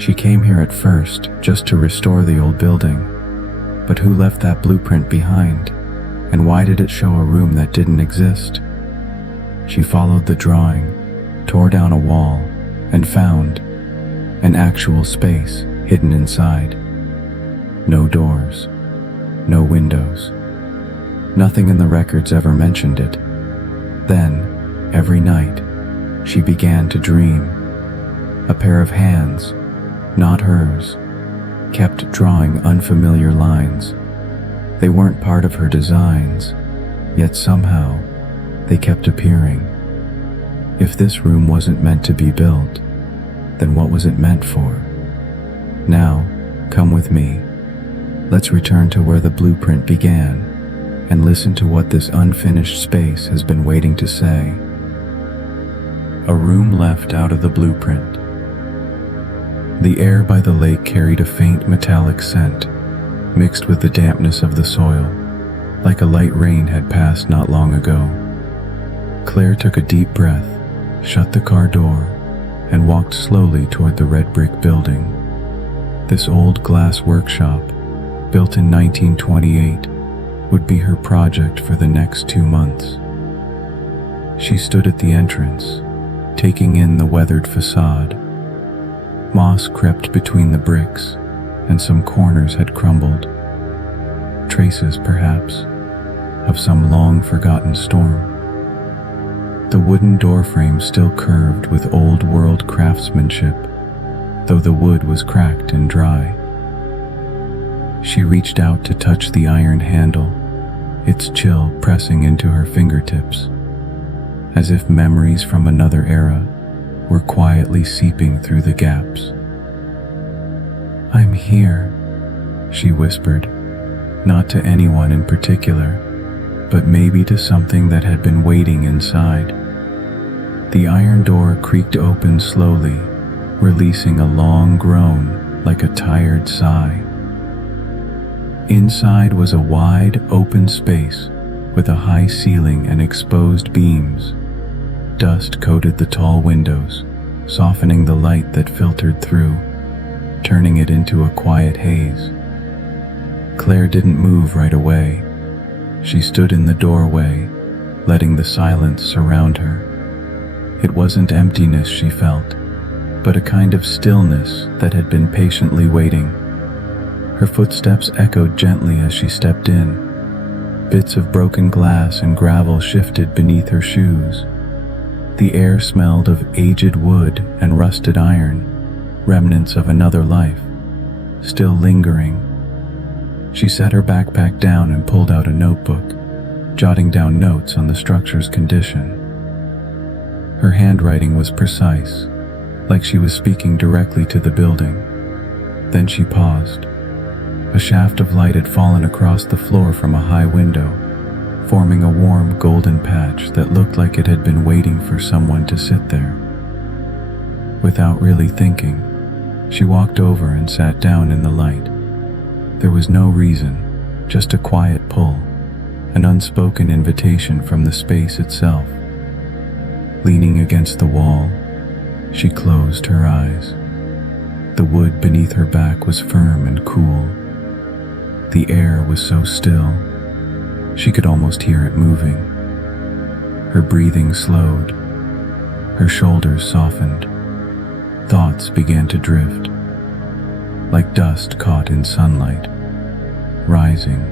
She came here at first just to restore the old building. But who left that blueprint behind? And why did it show a room that didn't exist? She followed the drawing, tore down a wall, and found an actual space hidden inside. No doors, no windows. Nothing in the records ever mentioned it. Then, every night, she began to dream. A pair of hands, not hers, kept drawing unfamiliar lines. They weren't part of her designs, yet somehow they kept appearing. If this room wasn't meant to be built, then what was it meant for? Now, come with me. Let's return to where the blueprint began and listen to what this unfinished space has been waiting to say. A room left out of the blueprint. The air by the lake carried a faint metallic scent, mixed with the dampness of the soil, like a light rain had passed not long ago. Claire took a deep breath, shut the car door, and walked slowly toward the red brick building. This old glass workshop, built in 1928, would be her project for the next 2 months. She stood at the entrance, taking in the weathered facade. Moss crept between the bricks, and some corners had crumbled. Traces, perhaps, of some long-forgotten storm. The wooden doorframe still curved with old-world craftsmanship, though the wood was cracked and dry. She reached out to touch the iron handle, its chill pressing into her fingertips, as if memories from another era were quietly seeping through the gaps. "I'm here," she whispered, not to anyone in particular, but maybe to something that had been waiting inside. The iron door creaked open slowly, releasing a long groan like a tired sigh. Inside was a wide, open space with a high ceiling and exposed beams. Dust coated the tall windows, softening the light that filtered through, turning it into a quiet haze. Claire didn't move right away. She stood in the doorway, letting the silence surround her. It wasn't emptiness she felt, but a kind of stillness that had been patiently waiting. Her footsteps echoed gently as she stepped in. Bits of broken glass and gravel shifted beneath her shoes. The air smelled of aged wood and rusted iron, remnants of another life, still lingering. She set her backpack down and pulled out a notebook, jotting down notes on the structure's condition. Her handwriting was precise, like she was speaking directly to the building. Then she paused. A shaft of light had fallen across the floor from a high window, forming a warm golden patch that looked like it had been waiting for someone to sit there. Without really thinking, she walked over and sat down in the light. There was no reason, just a quiet pull, an unspoken invitation from the space itself. Leaning against the wall, she closed her eyes. The wood beneath her back was firm and cool. The air was so still, she could almost hear it moving. Her breathing slowed. Her shoulders softened. Thoughts began to drift, like dust caught in sunlight, rising,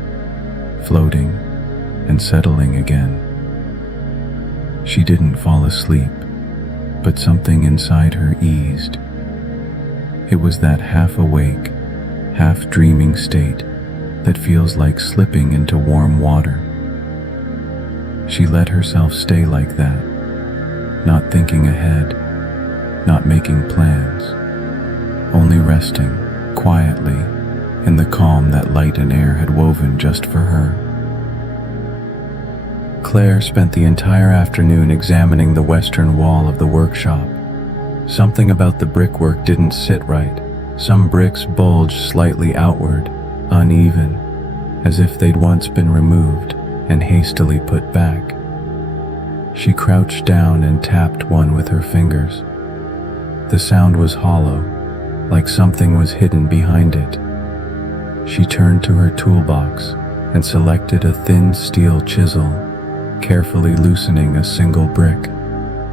floating, and settling again. She didn't fall asleep, but something inside her eased. It was that half-awake, half-dreaming state that feels like slipping into warm water. She let herself stay like that, not thinking ahead, not making plans, only resting quietly in the calm that light and air had woven just for her. Claire spent the entire afternoon examining the western wall of the workshop. Something about the brickwork didn't sit right. Some bricks bulged slightly outward, uneven, as if they'd once been removed and hastily put back. She crouched down and tapped one with her fingers. The sound was hollow, like something was hidden behind it. She turned to her toolbox and selected a thin steel chisel, carefully loosening a single brick.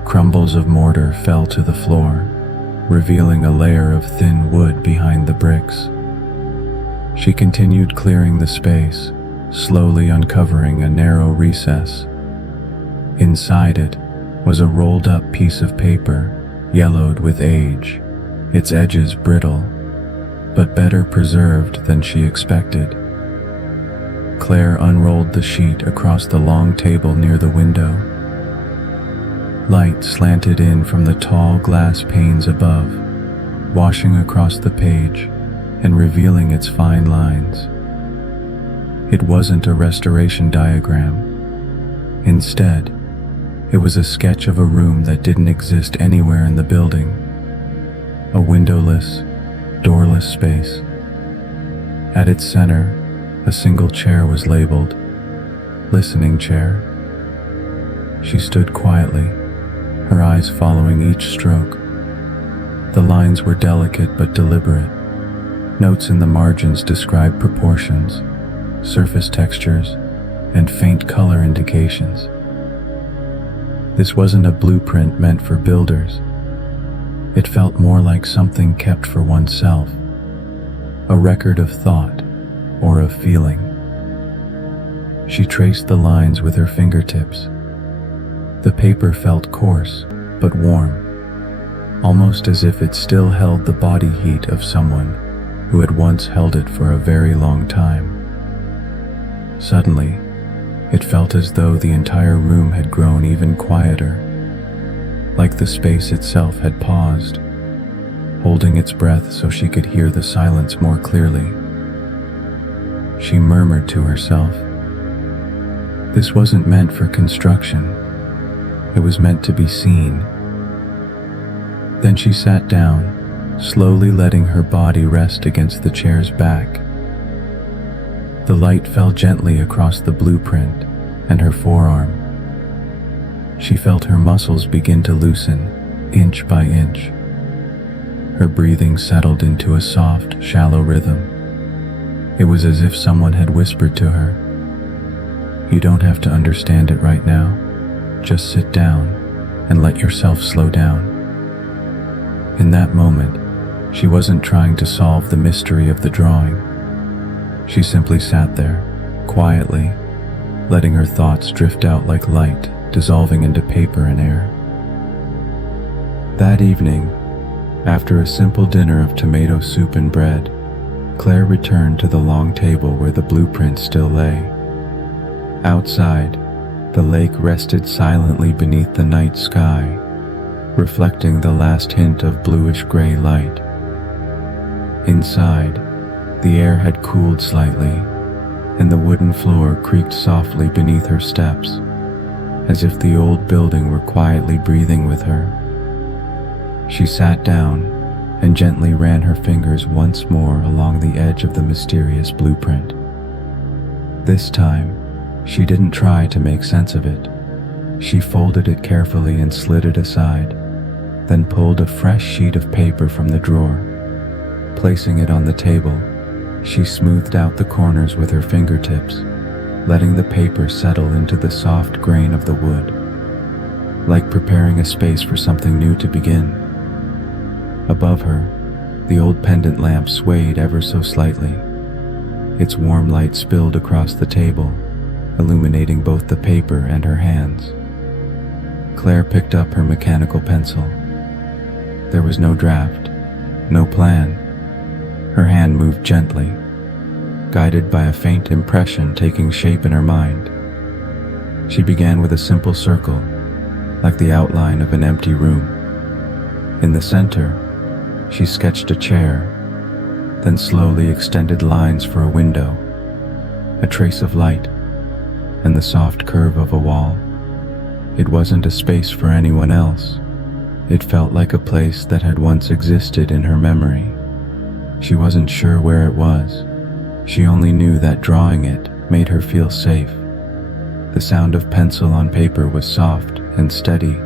Crumbles of mortar fell to the floor, revealing a layer of thin wood behind the bricks. She continued clearing the space, slowly uncovering a narrow recess. Inside it was a rolled-up piece of paper, yellowed with age, its edges brittle, but better preserved than she expected. Claire unrolled the sheet across the long table near the window. Light slanted in from the tall glass panes above, washing across the page and revealing its fine lines. It wasn't a restoration diagram. Instead, it was a sketch of a room that didn't exist anywhere in the building. A windowless, doorless space. At its center, a single chair was labeled, "Listening Chair." She stood quietly, her eyes following each stroke. The lines were delicate but deliberate. Notes in the margins described proportions, surface textures, and faint color indications. This wasn't a blueprint meant for builders. It felt more like something kept for oneself, a record of thought or of feeling. She traced the lines with her fingertips. The paper felt coarse but warm, almost as if it still held the body heat of someone who had once held it for a very long time. Suddenly, it felt as though the entire room had grown even quieter, like the space itself had paused, holding its breath so she could hear the silence more clearly. She murmured to herself, "This wasn't meant for construction. It was meant to be seen." Then she sat down, slowly letting her body rest against the chair's back. The light fell gently across the blueprint and her forearm. She felt her muscles begin to loosen, inch by inch. Her breathing settled into a soft, shallow rhythm. It was as if someone had whispered to her, "You don't have to understand it right now. Just sit down and let yourself slow down." In that moment, she wasn't trying to solve the mystery of the drawing. She simply sat there, quietly, letting her thoughts drift out like light, dissolving into paper and air. That evening, after a simple dinner of tomato soup and bread, Claire returned to the long table where the blueprint still lay. Outside, the lake rested silently beneath the night sky, reflecting the last hint of bluish-gray light. Inside, the air had cooled slightly, and the wooden floor creaked softly beneath her steps, as if the old building were quietly breathing with her. She sat down and gently ran her fingers once more along the edge of the mysterious blueprint. This time, she didn't try to make sense of it. She folded it carefully and slid it aside, then pulled a fresh sheet of paper from the drawer. Placing it on the table, she smoothed out the corners with her fingertips, letting the paper settle into the soft grain of the wood, like preparing a space for something new to begin. Above her, the old pendant lamp swayed ever so slightly. Its warm light spilled across the table, illuminating both the paper and her hands. Claire picked up her mechanical pencil. There was no draft, no plan. Her hand moved gently, guided by a faint impression taking shape in her mind. She began with a simple circle, like the outline of an empty room. In the center, she sketched a chair, then slowly extended lines for a window, a trace of light, and the soft curve of a wall. It wasn't a space for anyone else. It felt like a place that had once existed in her memory. She wasn't sure where it was. She only knew that drawing it made her feel safe. The sound of pencil on paper was soft and steady,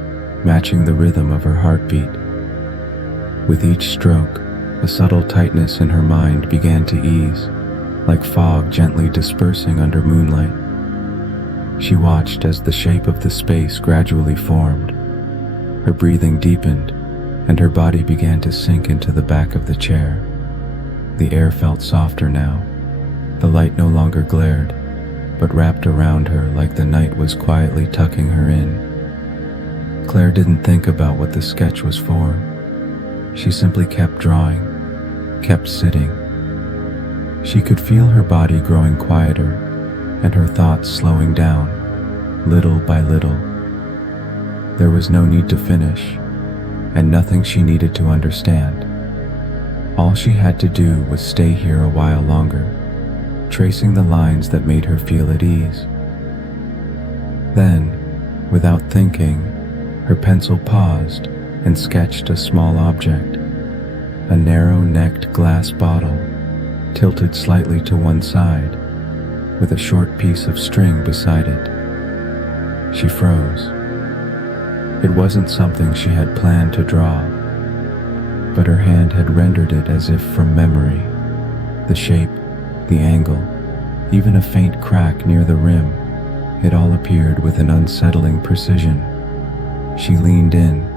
matching the rhythm of her heartbeat. With each stroke, A subtle tightness in her mind began to ease, like fog gently dispersing under moonlight. She watched as the shape of the space gradually formed. Her breathing deepened, and her body began to sink into the back of the chair. The air felt softer now. The light no longer glared, but wrapped around her like the night was quietly tucking her in. Claire didn't think about what the sketch was for. She simply kept drawing, kept sitting. She could feel her body growing quieter and her thoughts slowing down, little by little. There was no need to finish, and nothing she needed to understand. All she had to do was stay here a while longer, tracing the lines that made her feel at ease. Then, without thinking, her pencil paused and sketched a small object, a narrow-necked glass bottle, tilted slightly to one side, with a short piece of string beside it. She froze. It wasn't something she had planned to draw, but her hand had rendered it as if from memory. The shape, the angle, even a faint crack near the rim, it all appeared with an unsettling precision. She leaned in,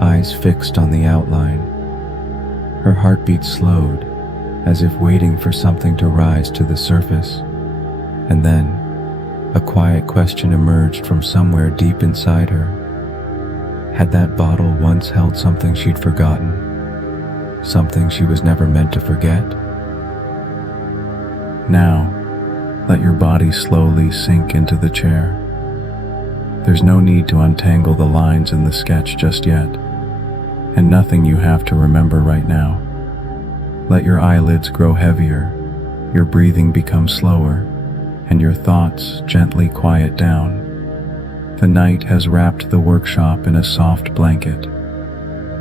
eyes fixed on the outline. Her heartbeat slowed, as if waiting for something to rise to the surface. And then, a quiet question emerged from somewhere deep inside her. Had that bottle once held something she'd forgotten? Something she was never meant to forget? Now, let your body slowly sink into the chair. There's no need to untangle the lines in the sketch just yet, and nothing you have to remember right now. Let your eyelids grow heavier, your breathing become slower, and your thoughts gently quiet down. The night has wrapped the workshop in a soft blanket.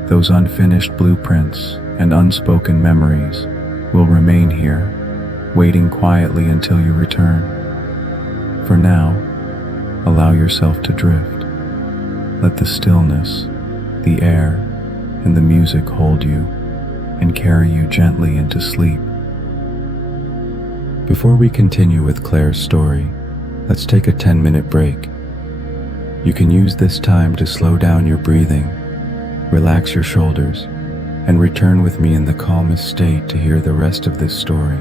Those unfinished blueprints and unspoken memories will remain here, waiting quietly until you return. For now, allow yourself to drift. Let the stillness, the air, and the music hold you and carry you gently into sleep. Before we continue with Claire's story, let's take a 10-minute break. You can use this time to slow down your breathing, relax your shoulders, and return with me in the calmest state to hear the rest of this story.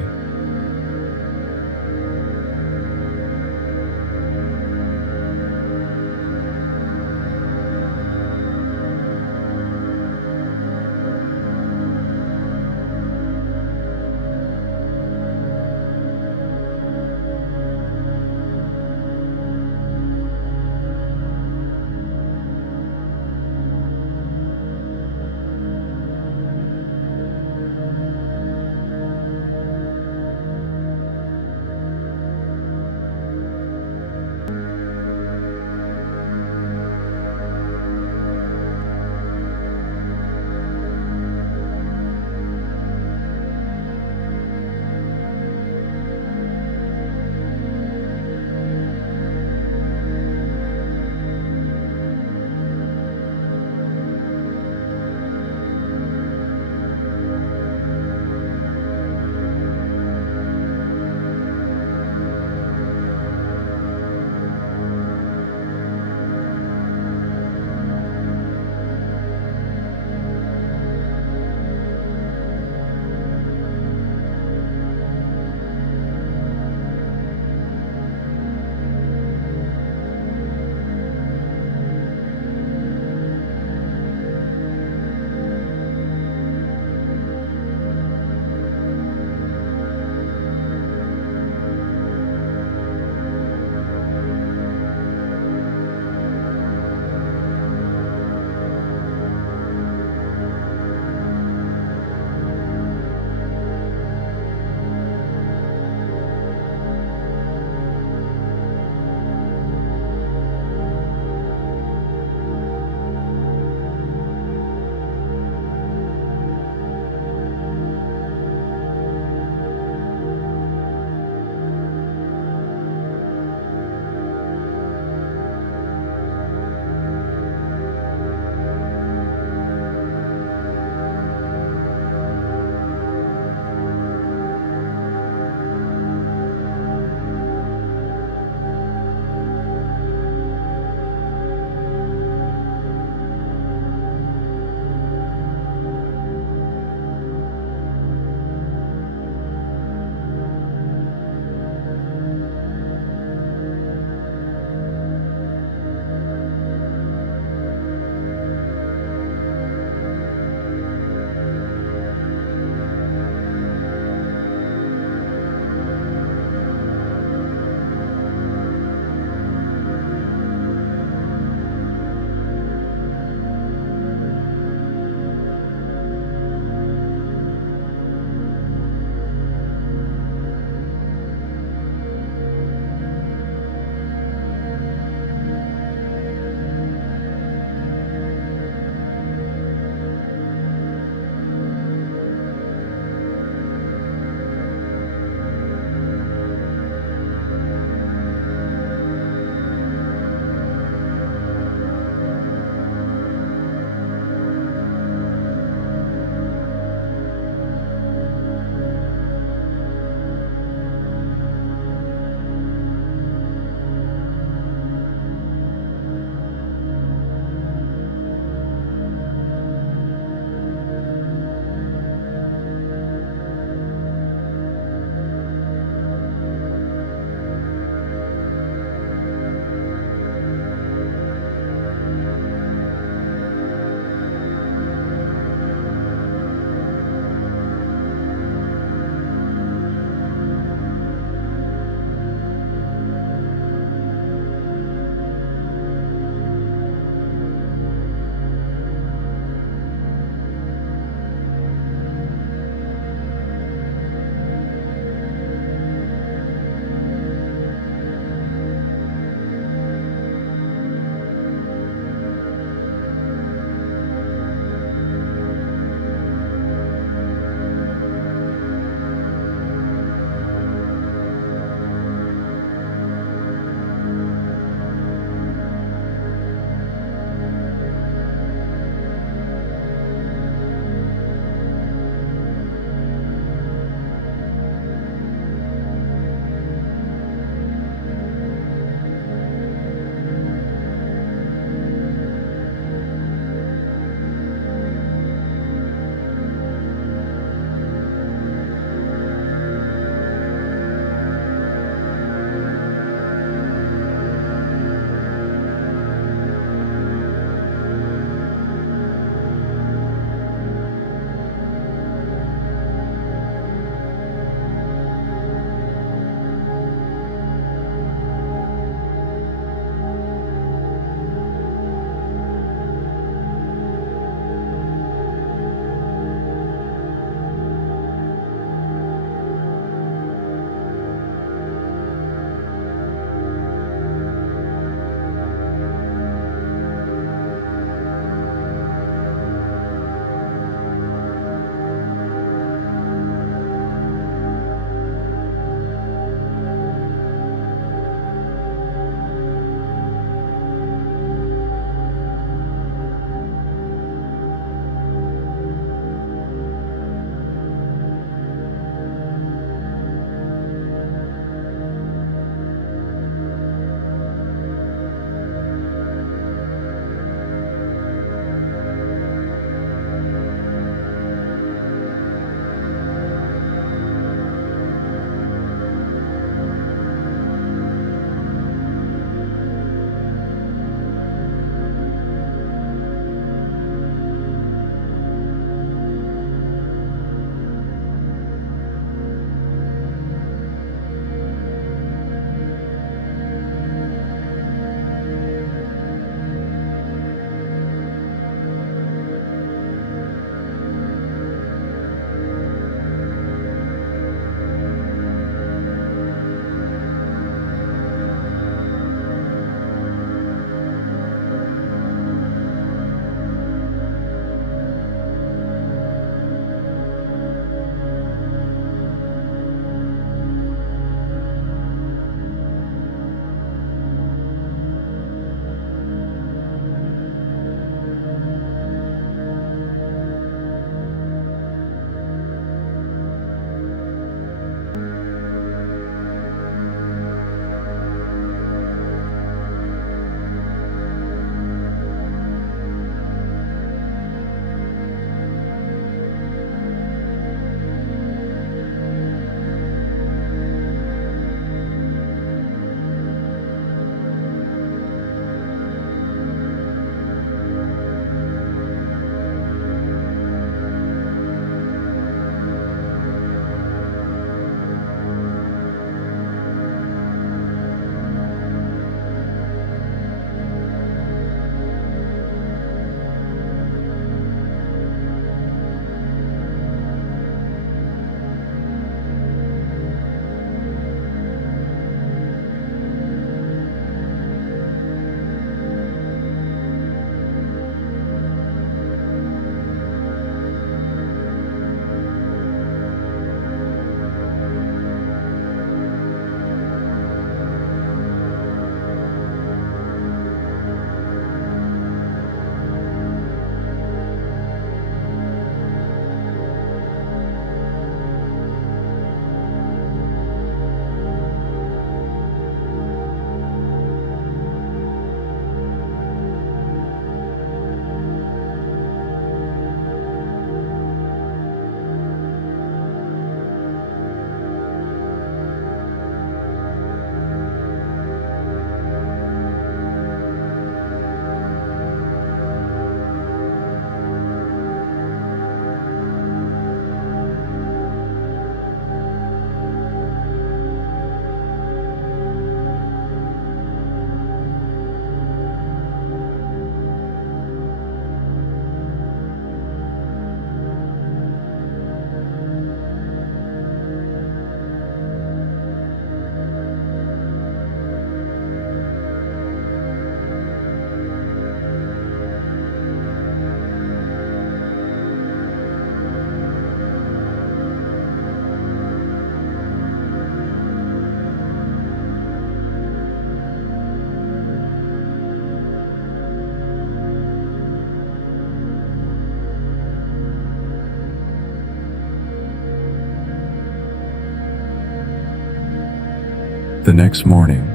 next morning,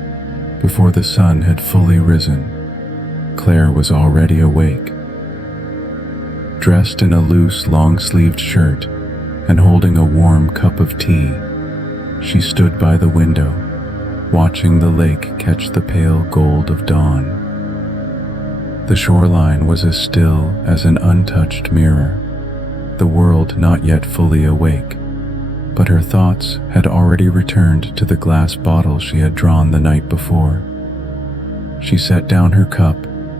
before the sun had fully risen, Claire was already awake. Dressed in a loose, long-sleeved shirt and holding a warm cup of tea, she stood by the window, watching the lake catch the pale gold of dawn. The shoreline was as still as an untouched mirror, the world not yet fully awake, but her thoughts had already returned to the glass bottle she had drawn the night before. She set down her cup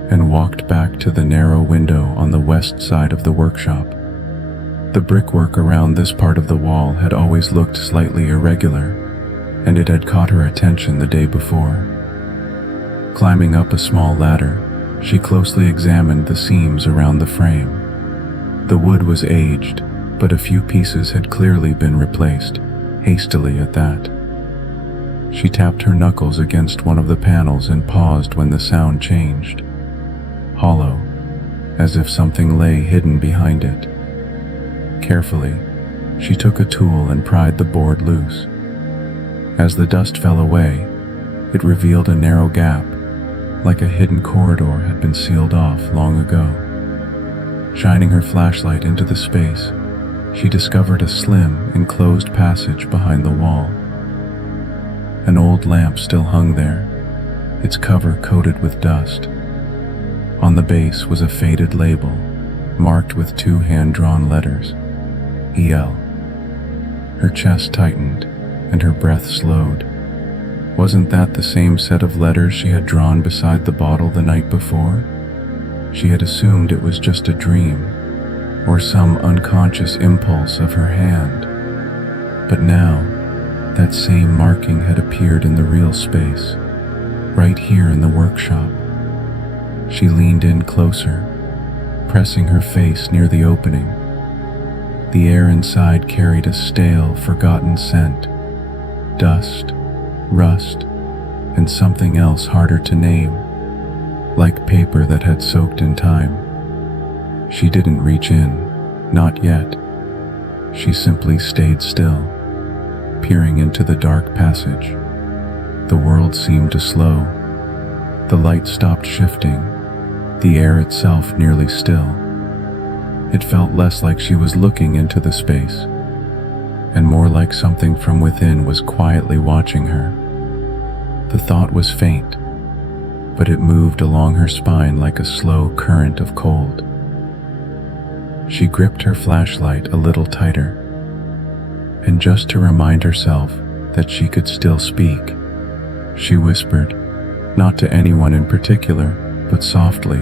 and walked back to the narrow window on the west side of the workshop. The brickwork around this part of the wall had always looked slightly irregular, and it had caught her attention the day before. Climbing up a small ladder, she closely examined the seams around the frame. The wood was aged, but a few pieces had clearly been replaced, hastily at that. She tapped her knuckles against one of the panels and paused when the sound changed. Hollow, as if something lay hidden behind it. Carefully, she took a tool and pried the board loose. As the dust fell away, it revealed a narrow gap, like a hidden corridor had been sealed off long ago. Shining her flashlight into the space, she discovered a slim, enclosed passage behind the wall. An old lamp still hung there, its cover coated with dust. On the base was a faded label, marked with 2 hand-drawn letters, EL. Her chest tightened, and her breath slowed. Wasn't that the same set of letters she had drawn beside the bottle the night before? She had assumed it was just a dream, or some unconscious impulse of her hand. But now, that same marking had appeared in the real space, right here in the workshop. She leaned in closer, pressing her face near the opening. The air inside carried a stale, forgotten scent. Dust, rust, and something else harder to name, like paper that had soaked in time. She didn't reach in, not yet. She simply stayed still, peering into the dark passage. The world seemed to slow. The light stopped shifting, the air itself nearly still. It felt less like she was looking into the space, and more like something from within was quietly watching her. The thought was faint, but it moved along her spine like a slow current of cold. She gripped her flashlight a little tighter, and just to remind herself that she could still speak, she whispered, not to anyone in particular, but softly,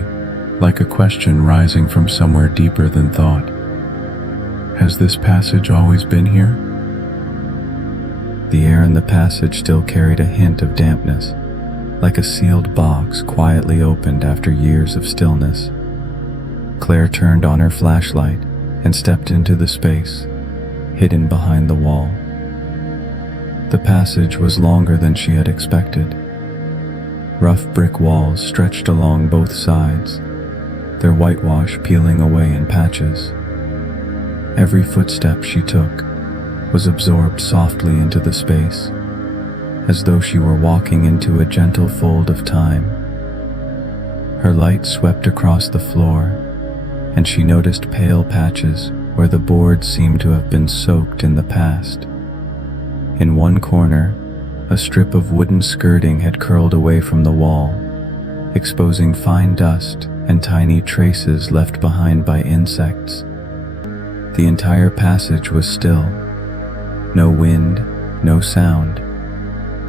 like a question rising from somewhere deeper than thought. Has this passage always been here? The air in the passage still carried a hint of dampness, like a sealed box quietly opened after years of stillness. Claire turned on her flashlight and stepped into the space, hidden behind the wall. The passage was longer than she had expected. Rough brick walls stretched along both sides, their whitewash peeling away in patches. Every footstep she took was absorbed softly into the space, as though she were walking into a gentle fold of time. Her light swept across the floor, and she noticed pale patches where the boards seemed to have been soaked in the past. In one corner, a strip of wooden skirting had curled away from the wall, exposing fine dust and tiny traces left behind by insects. The entire passage was still. No wind, no sound,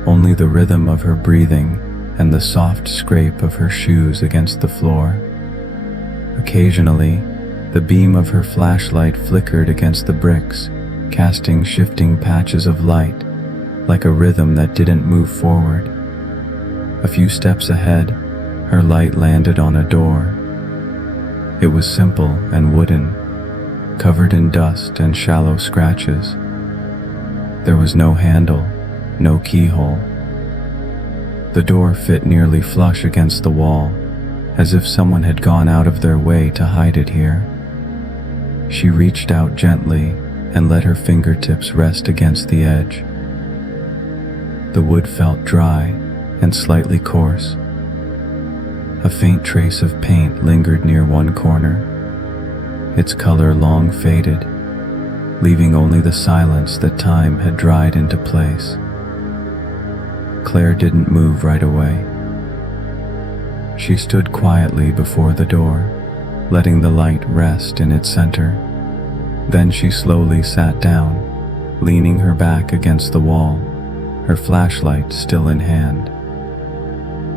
only the rhythm of her breathing and the soft scrape of her shoes against the floor. Occasionally, the beam of her flashlight flickered against the bricks, casting shifting patches of light, like a rhythm that didn't move forward. A few steps ahead, her light landed on a door. It was simple and wooden, covered in dust and shallow scratches. There was no handle, no keyhole. The door fit nearly flush against the wall, as if someone had gone out of their way to hide it here. She reached out gently and let her fingertips rest against the edge. The wood felt dry and slightly coarse. A faint trace of paint lingered near one corner, its color long faded, leaving only the silence that time had dried into place. Claire didn't move right away. She stood quietly before the door, letting the light rest in its center. Then she slowly sat down, leaning her back against the wall, her flashlight still in hand.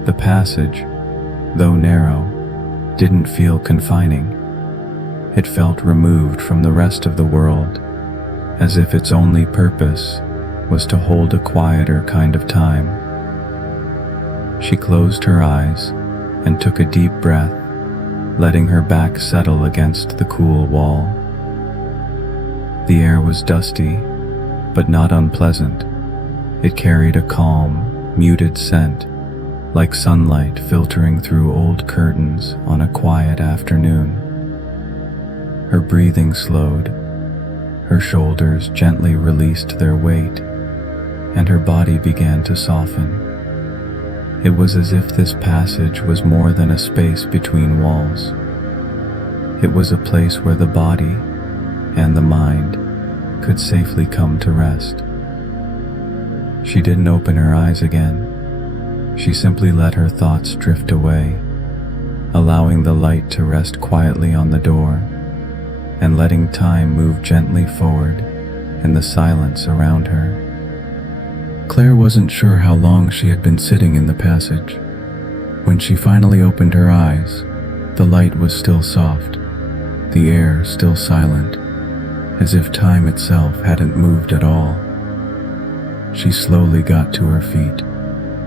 The passage, though narrow, didn't feel confining. It felt removed from the rest of the world, as if its only purpose was to hold a quieter kind of time. She closed her eyes and took a deep breath, letting her back settle against the cool wall. The air was dusty, but not unpleasant. It carried a calm, muted scent, like sunlight filtering through old curtains on a quiet afternoon. Her breathing slowed, her shoulders gently released their weight, and her body began to soften. It was as if this passage was more than a space between walls. It was a place where the body and the mind could safely come to rest. She didn't open her eyes again. She simply let her thoughts drift away, allowing the light to rest quietly on the door, and letting time move gently forward in the silence around her. Claire wasn't sure how long she had been sitting in the passage. When she finally opened her eyes, the light was still soft, the air still silent, as if time itself hadn't moved at all. She slowly got to her feet,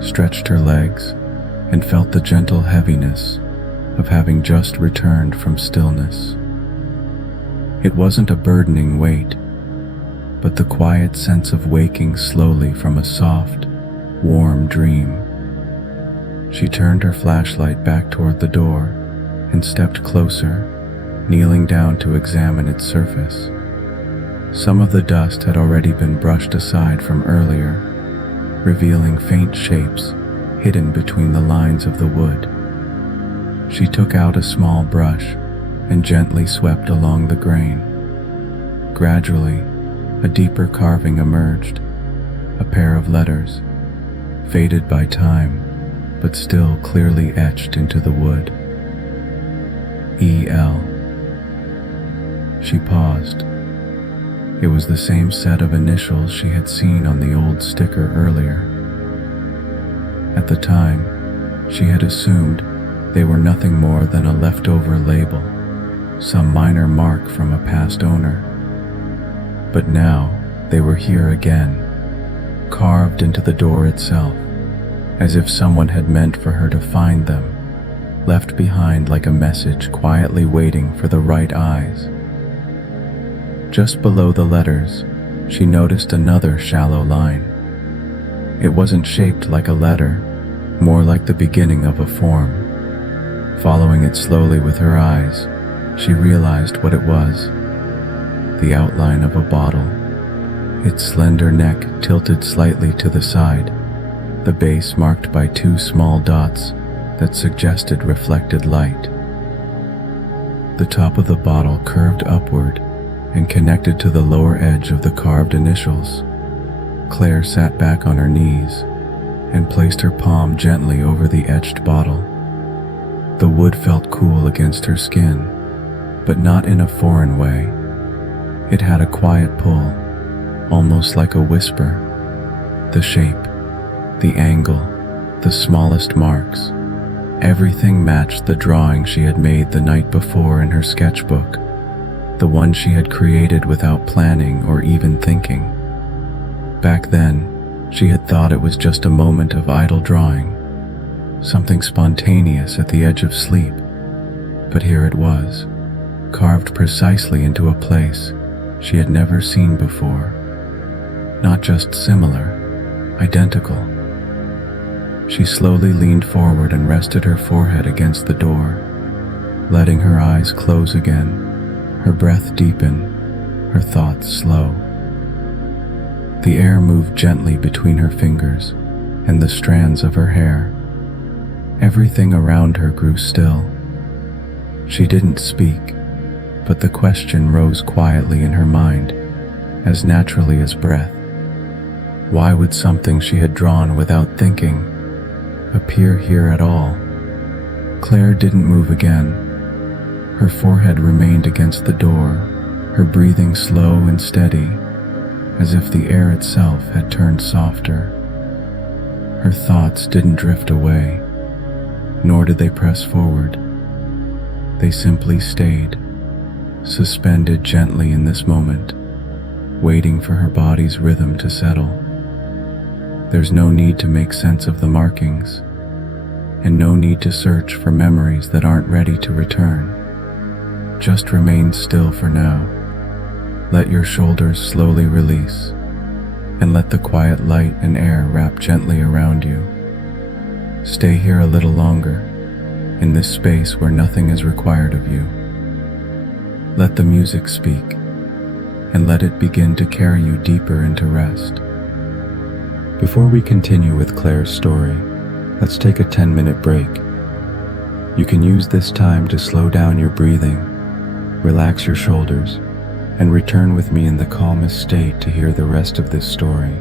stretched her legs, and felt the gentle heaviness of having just returned from stillness. It wasn't a burdening weight, but the quiet sense of waking slowly from a soft, warm dream. She turned her flashlight back toward the door and stepped closer, kneeling down to examine its surface. Some of the dust had already been brushed aside from earlier, revealing faint shapes hidden between the lines of the wood. She took out a small brush and gently swept along the grain. Gradually, a deeper carving emerged, a pair of letters, faded by time, but still clearly etched into the wood. E.L. She paused. It was the same set of initials she had seen on the old sticker earlier. At the time, she had assumed they were nothing more than a leftover label, some minor mark from a past owner. But now they were here again, carved into the door itself, as if someone had meant for her to find them, left behind like a message quietly waiting for the right eyes. Just below the letters, she noticed another shallow line. It wasn't shaped like a letter, more like the beginning of a form. Following it slowly with her eyes, she realized what it was. The outline of a bottle, its slender neck tilted slightly to the side, the base marked by two small dots that suggested reflected light. The top of the bottle curved upward and connected to the lower edge of the carved initials. Claire sat back on her knees and placed her palm gently over the etched bottle. The wood felt cool against her skin, but not in a foreign way. It had a quiet pull, almost like a whisper. The shape, the angle, the smallest marks, everything matched the drawing she had made the night before in her sketchbook, the one she had created without planning or even thinking. Back then, she had thought it was just a moment of idle drawing, something spontaneous at the edge of sleep. But here it was, carved precisely into a place she had never seen before. Not just similar, identical. She slowly leaned forward and rested her forehead against the door, letting her eyes close again, her breath deepen, her thoughts slow. The air moved gently between her fingers and the strands of her hair. Everything around her grew still. She didn't speak, but the question rose quietly in her mind, as naturally as breath. Why would something she had drawn without thinking appear here at all? Claire didn't move again. Her forehead remained against the door, her breathing slow and steady, as if the air itself had turned softer. Her thoughts didn't drift away, nor did they press forward. They simply stayed, suspended gently in this moment, waiting for her body's rhythm to settle. There's no need to make sense of the markings, and no need to search for memories that aren't ready to return. Just remain still for now. Let your shoulders slowly release, and let the quiet light and air wrap gently around you. Stay here a little longer, in this space where nothing is required of you. Let the music speak, and let it begin to carry you deeper into rest. Before we continue with Claire's story, let's take a 10-minute break. You can use this time to slow down your breathing, relax your shoulders, and return with me in the calmest state to hear the rest of this story.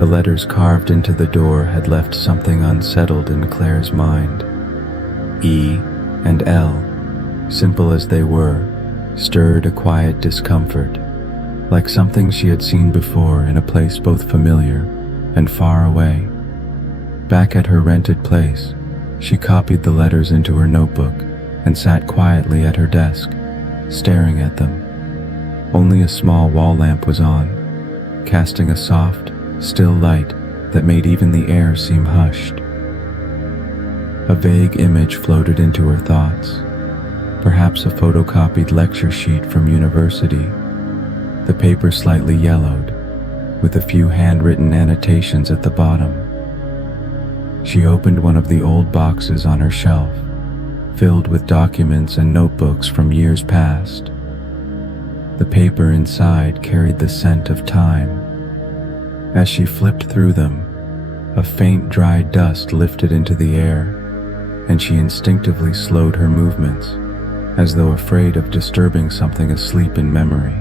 The letters carved into the door had left something unsettled in Claire's mind. E and L, simple as they were, stirred a quiet discomfort, like something she had seen before in a place both familiar and far away. Back at her rented place, she copied the letters into her notebook and sat quietly at her desk, staring at them. Only a small wall lamp was on, casting a soft, still light that made even the air seem hushed. A vague image floated into her thoughts, perhaps a photocopied lecture sheet from university, the paper slightly yellowed, with a few handwritten annotations at the bottom. She opened one of the old boxes on her shelf, filled with documents and notebooks from years past. The paper inside carried the scent of time. As she flipped through them, a faint dry dust lifted into the air, and she instinctively slowed her movements, as though afraid of disturbing something asleep in memory.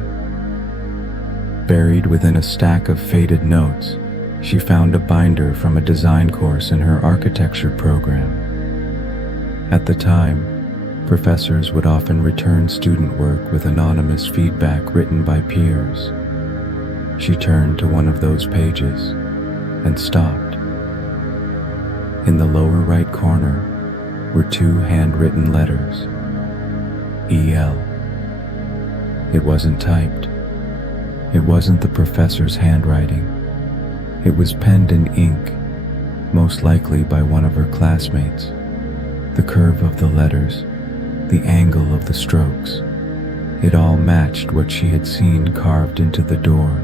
Buried within a stack of faded notes, she found a binder from a design course in her architecture program. At the time, professors would often return student work with anonymous feedback written by peers. She turned to one of those pages and stopped. In the lower right corner were two handwritten letters, EL. It wasn't typed. It wasn't the professor's handwriting. It was penned in ink, most likely by one of her classmates. The curve of the letters, the angle of the strokes, it all matched what she had seen carved into the door.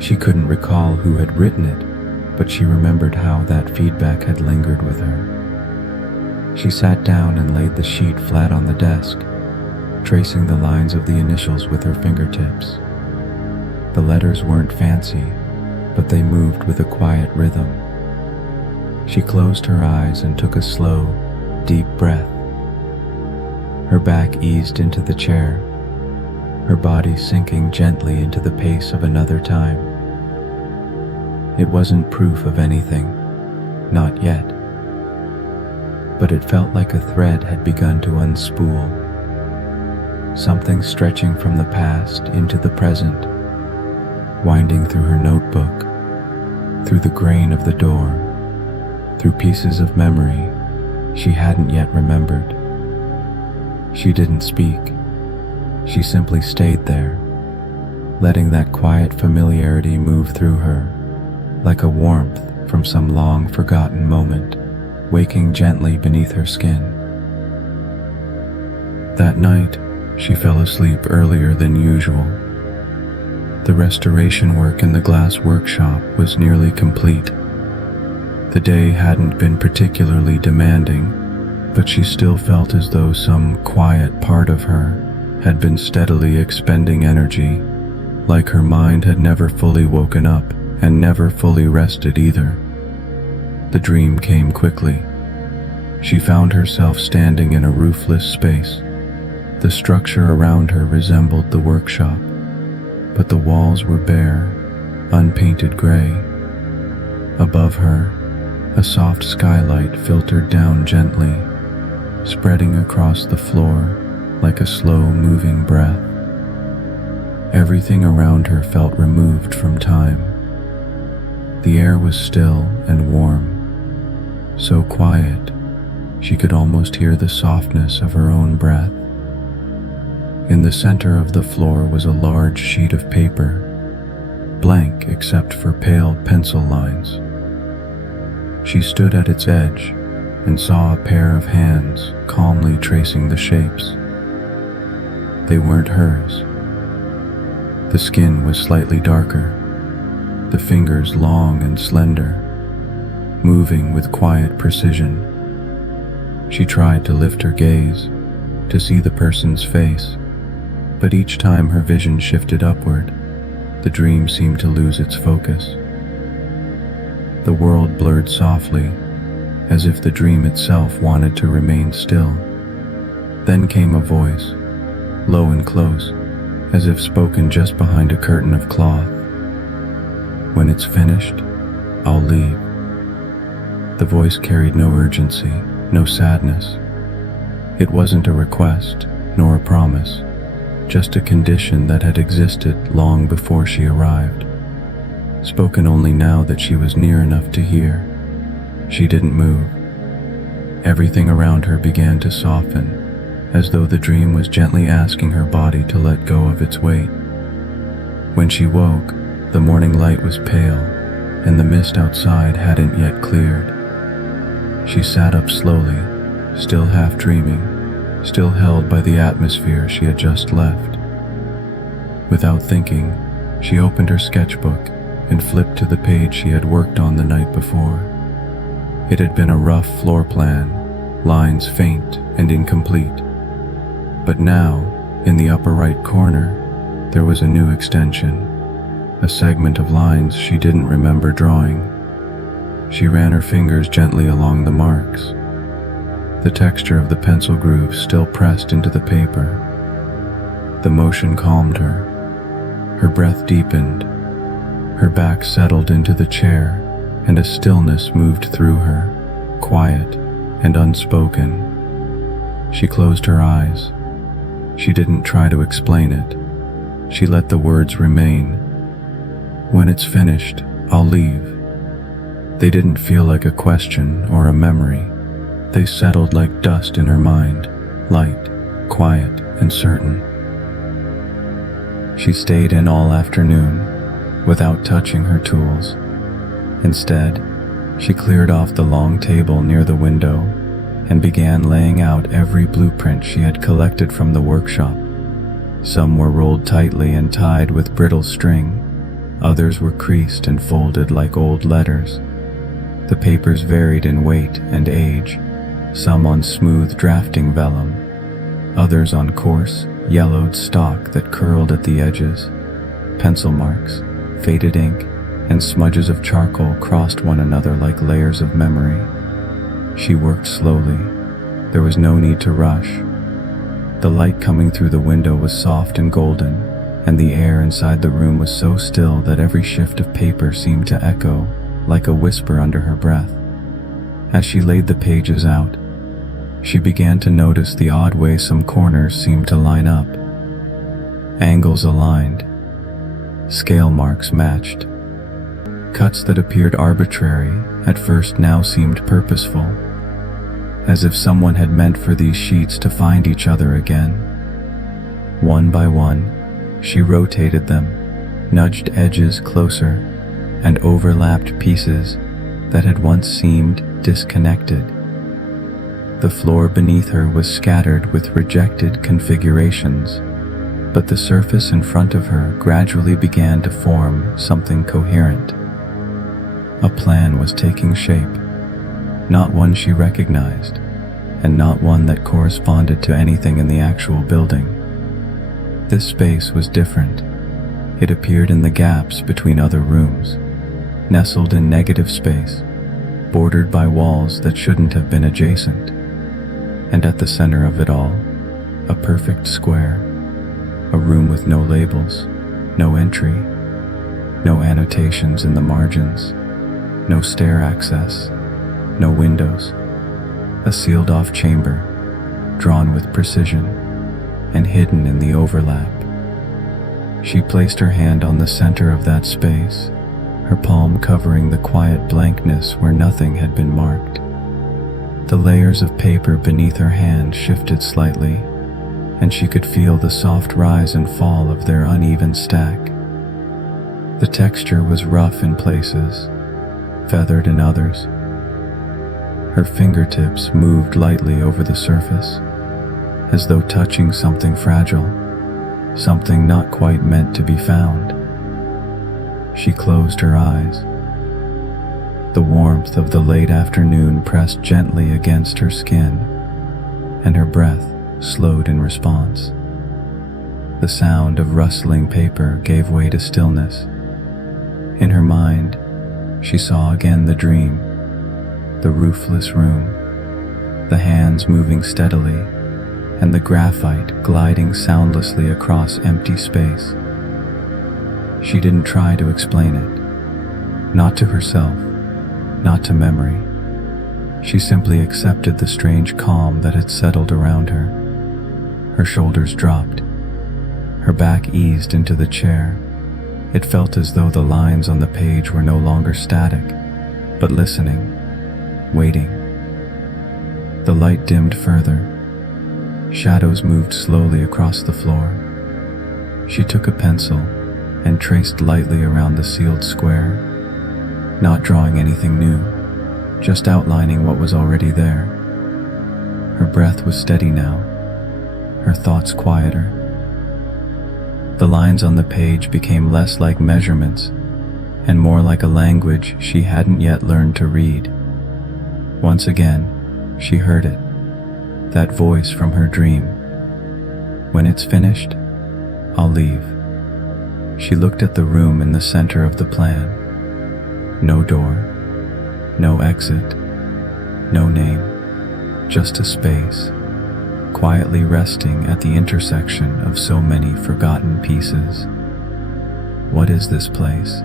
She couldn't recall who had written it, but she remembered how that feedback had lingered with her. She sat down and laid the sheet flat on the desk, tracing the lines of the initials with her fingertips. The letters weren't fancy, but they moved with a quiet rhythm. She closed her eyes and took a slow, deep breath. Her back eased into the chair, her body sinking gently into the pace of another time. It wasn't proof of anything, not yet, but it felt like a thread had begun to unspool, something stretching from the past into the present, winding through her notebook, through the grain of the door, through pieces of memory she hadn't yet remembered. She didn't speak. She simply stayed there, letting that quiet familiarity move through her, like a warmth from some long-forgotten moment, waking gently beneath her skin. That night, she fell asleep earlier than usual. The restoration work in the glass workshop was nearly complete. The day hadn't been particularly demanding, but she still felt as though some quiet part of her had been steadily expending energy, like her mind had never fully woken up and never fully rested either. The dream came quickly. She found herself standing in a roofless space. The structure around her resembled the workshop, but the walls were bare, unpainted gray. Above her, a soft skylight filtered down gently, spreading across the floor like a slow-moving breath. Everything around her felt removed from time. The air was still and warm, so quiet she could almost hear the softness of her own breath. In the center of the floor was a large sheet of paper, blank except for pale pencil lines. She stood at its edge and saw a pair of hands calmly tracing the shapes. They weren't hers. The skin was slightly darker, the fingers long and slender, moving with quiet precision. She tried to lift her gaze, to see the person's face, but each time her vision shifted upward, the dream seemed to lose its focus. The world blurred softly, as if the dream itself wanted to remain still. Then came a voice, low and close, as if spoken just behind a curtain of cloth. When it's finished, I'll leave." The voice carried no urgency, no sadness. It wasn't a request, nor a promise, just a condition that had existed long before she arrived, spoken only now that she was near enough to hear. She didn't move. Everything around her began to soften, as though the dream was gently asking her body to let go of its weight. When she woke, the morning light was pale, and the mist outside hadn't yet cleared. She sat up slowly, still half dreaming, still held by the atmosphere she had just left. Without thinking, she opened her sketchbook and flipped to the page she had worked on the night before. It had been a rough floor plan, lines faint and incomplete. But now, in the upper right corner, there was a new extension, a segment of lines she didn't remember drawing. She ran her fingers gently along the marks. The texture of the pencil grooves still pressed into the paper. The motion calmed her. Her breath deepened. Her back settled into the chair, and a stillness moved through her, quiet and unspoken. She closed her eyes. She didn't try to explain it. She let the words remain. "When it's finished, I'll leave." They didn't feel like a question or a memory. They settled like dust in her mind, light, quiet, and certain. She stayed in all afternoon, without touching her tools. Instead, she cleared off the long table near the window and began laying out every blueprint she had collected from the workshop. Some were rolled tightly and tied with brittle string. Others were creased and folded like old letters. The papers varied in weight and age, some on smooth drafting vellum, others on coarse, yellowed stock that curled at the edges. Pencil marks, faded ink, and smudges of charcoal crossed one another like layers of memory. She worked slowly. There was no need to rush. The light coming through the window was soft and golden, and the air inside the room was so still that every shift of paper seemed to echo, like a whisper under her breath. As she laid the pages out, she began to notice the odd way some corners seemed to line up. Angles aligned. Scale marks matched. Cuts that appeared arbitrary at first now seemed purposeful, as if someone had meant for these sheets to find each other again. One by one, she rotated them, nudged edges closer, and overlapped pieces that had once seemed disconnected. The floor beneath her was scattered with rejected configurations, but the surface in front of her gradually began to form something coherent. A plan was taking shape, not one she recognized, and not one that corresponded to anything in the actual building. This space was different. It appeared in the gaps between other rooms, nestled in negative space, bordered by walls that shouldn't have been adjacent. And at the center of it all, a perfect square, a room with no labels, no entry, no annotations in the margins, no stair access, no windows, a sealed-off chamber, drawn with precision and hidden in the overlap. She placed her hand on the center of that space, her palm covering the quiet blankness where nothing had been marked. The layers of paper beneath her hand shifted slightly, and she could feel the soft rise and fall of their uneven stack. The texture was rough in places, feathered in others. Her fingertips moved lightly over the surface, as though touching something fragile, something not quite meant to be found. She closed her eyes. The warmth of the late afternoon pressed gently against her skin, and her breath slowed in response. The sound of rustling paper gave way to stillness. In her mind, she saw again the dream, the roofless room, the hands moving steadily, and the graphite gliding soundlessly across empty space. She didn't try to explain it, not to herself, not to memory. She simply accepted the strange calm that had settled around her. Her shoulders dropped. Her back eased into the chair. It felt as though the lines on the page were no longer static, but listening, waiting. The light dimmed further. Shadows moved slowly across the floor. She took a pencil and traced lightly around the sealed square, not drawing anything new, just outlining what was already there. Her breath was steady now, her thoughts quieter. The lines on the page became less like measurements and more like a language she hadn't yet learned to read. Once again, she heard it, that voice from her dream. When it's finished, I'll leave. She looked at the room in the center of the plan. No door, no exit, no name, just a space, quietly resting at the intersection of so many forgotten pieces. What is this place?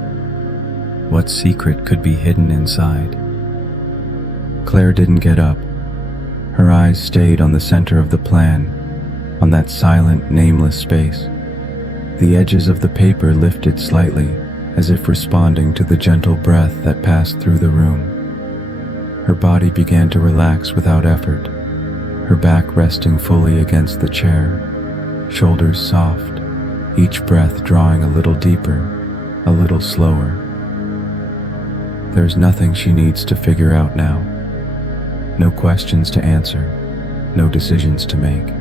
What secret could be hidden inside? Claire didn't get up. Her eyes stayed on the center of the plan, on that silent, nameless space. The edges of the paper lifted slightly, as if responding to the gentle breath that passed through the room. Her body began to relax without effort, her back resting fully against the chair, shoulders soft, each breath drawing a little deeper, a little slower. There's nothing she needs to figure out now. No questions to answer, no decisions to make.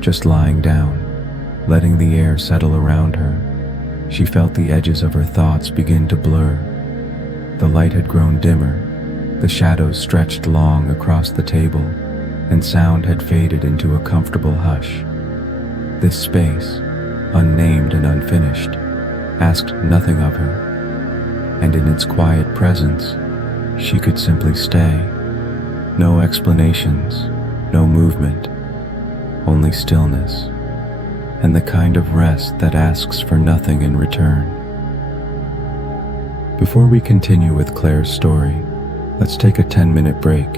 Just lying down, letting the air settle around her. She felt the edges of her thoughts begin to blur. The light had grown dimmer, the shadows stretched long across the table, and sound had faded into a comfortable hush. This space, unnamed and unfinished, asked nothing of her, and in its quiet presence, she could simply stay. No explanations, no movement, only stillness, and the kind of rest that asks for nothing in return. Before we continue with Claire's story, let's take a 10-minute break.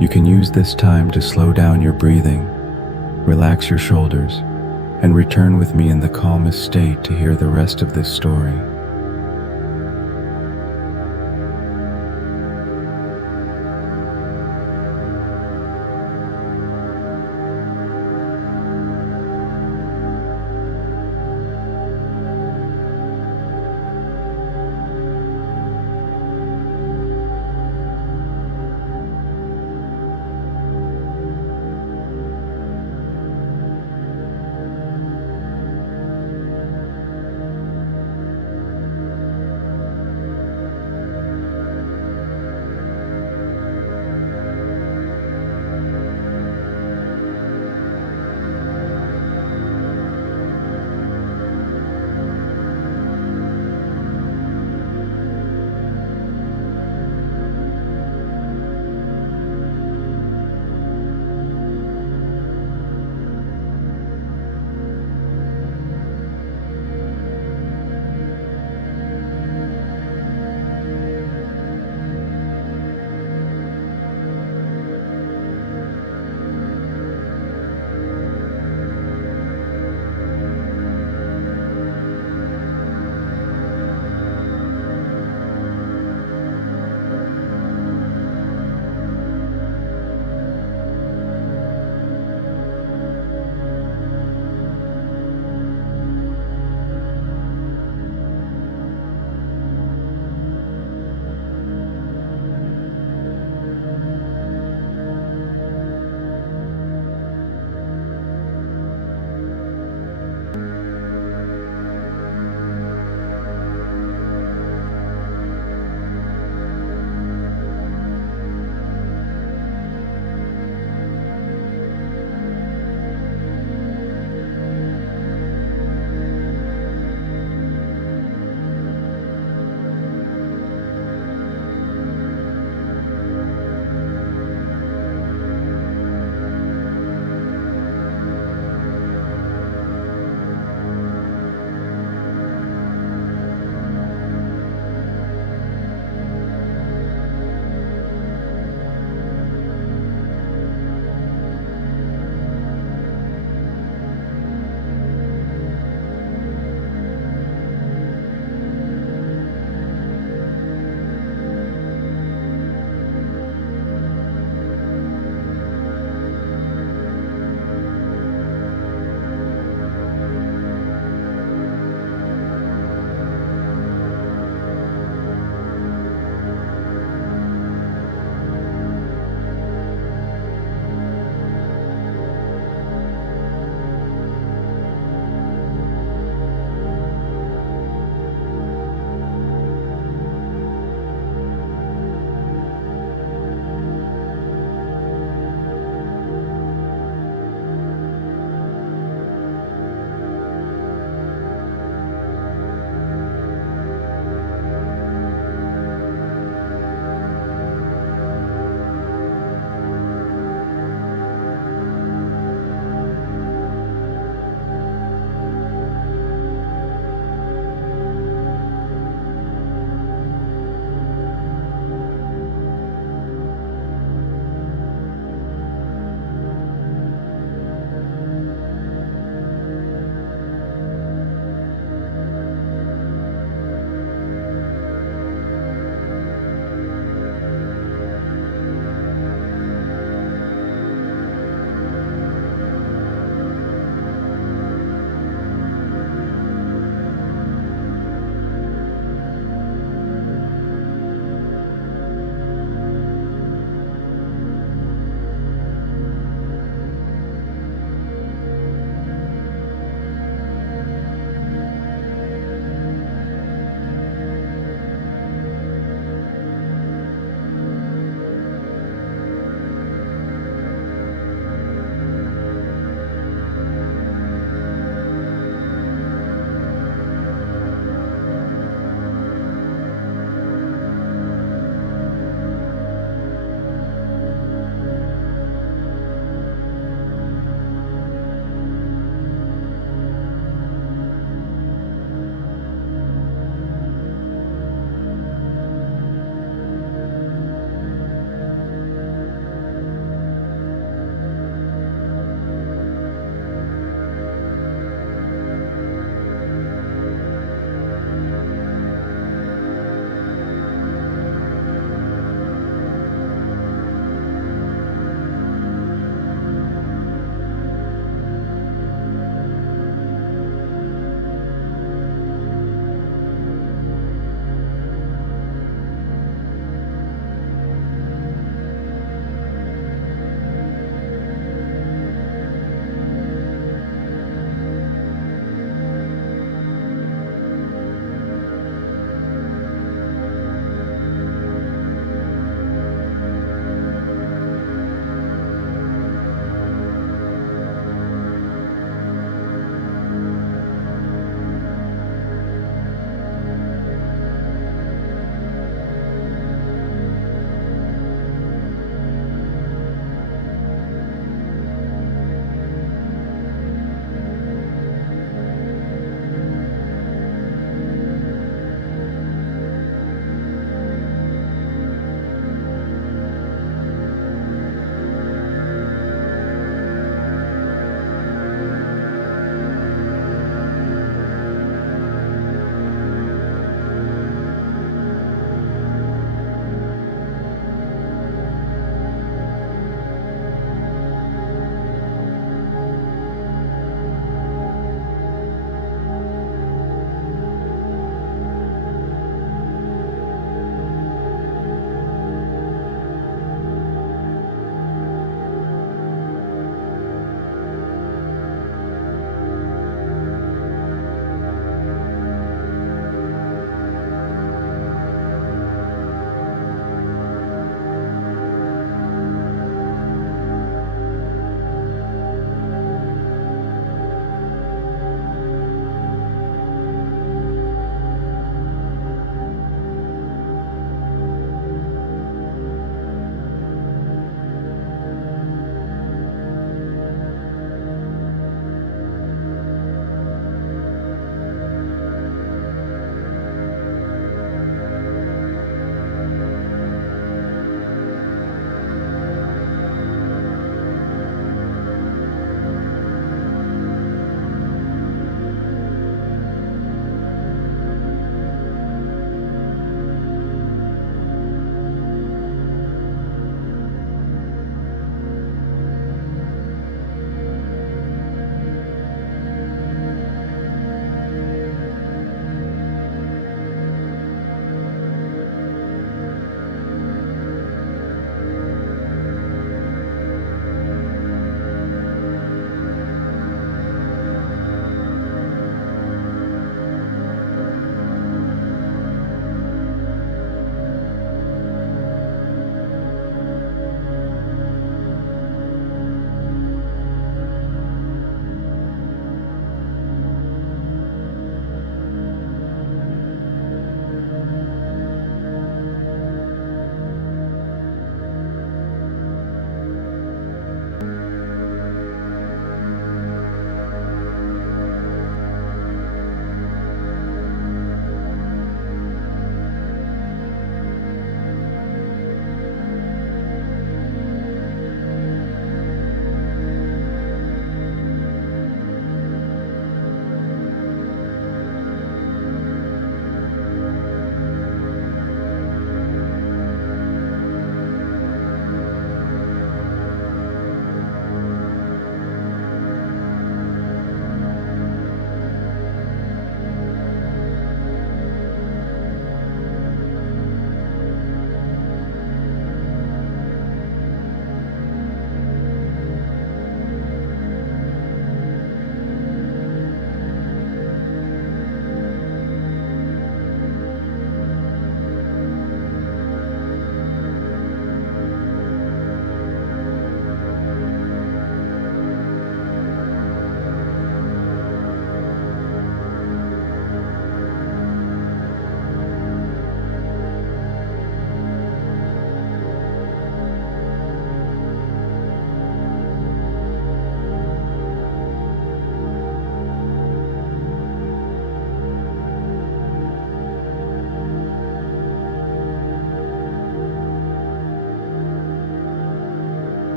You can use this time to slow down your breathing, relax your shoulders, and return with me in the calmest state to hear the rest of this story.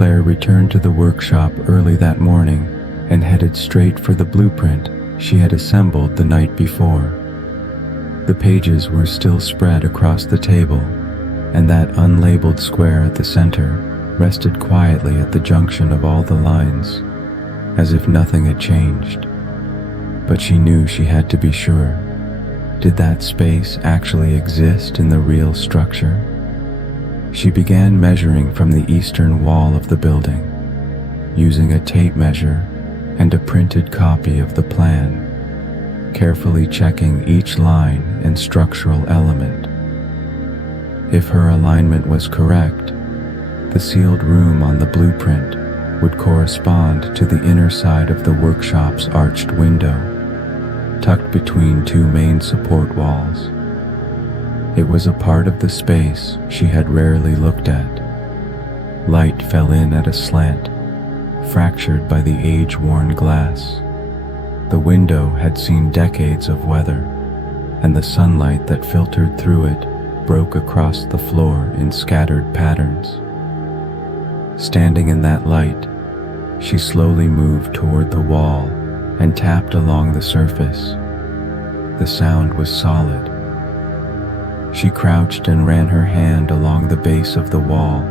Claire returned to the workshop early that morning and headed straight for the blueprint she had assembled the night before. The pages were still spread across the table, and that unlabeled square at the center rested quietly at the junction of all the lines, as if nothing had changed. But she knew she had to be sure. Did that space actually exist in the real structure? She began measuring from the eastern wall of the building, using a tape measure and a printed copy of the plan, carefully checking each line and structural element. If her alignment was correct, the sealed room on the blueprint would correspond to the inner side of the workshop's arched window, tucked between two main support walls. It was a part of the space she had rarely looked at. Light fell in at a slant, fractured by the age-worn glass. The window had seen decades of weather, and the sunlight that filtered through it broke across the floor in scattered patterns. Standing in that light, she slowly moved toward the wall and tapped along the surface. The sound was solid. She crouched and ran her hand along the base of the wall,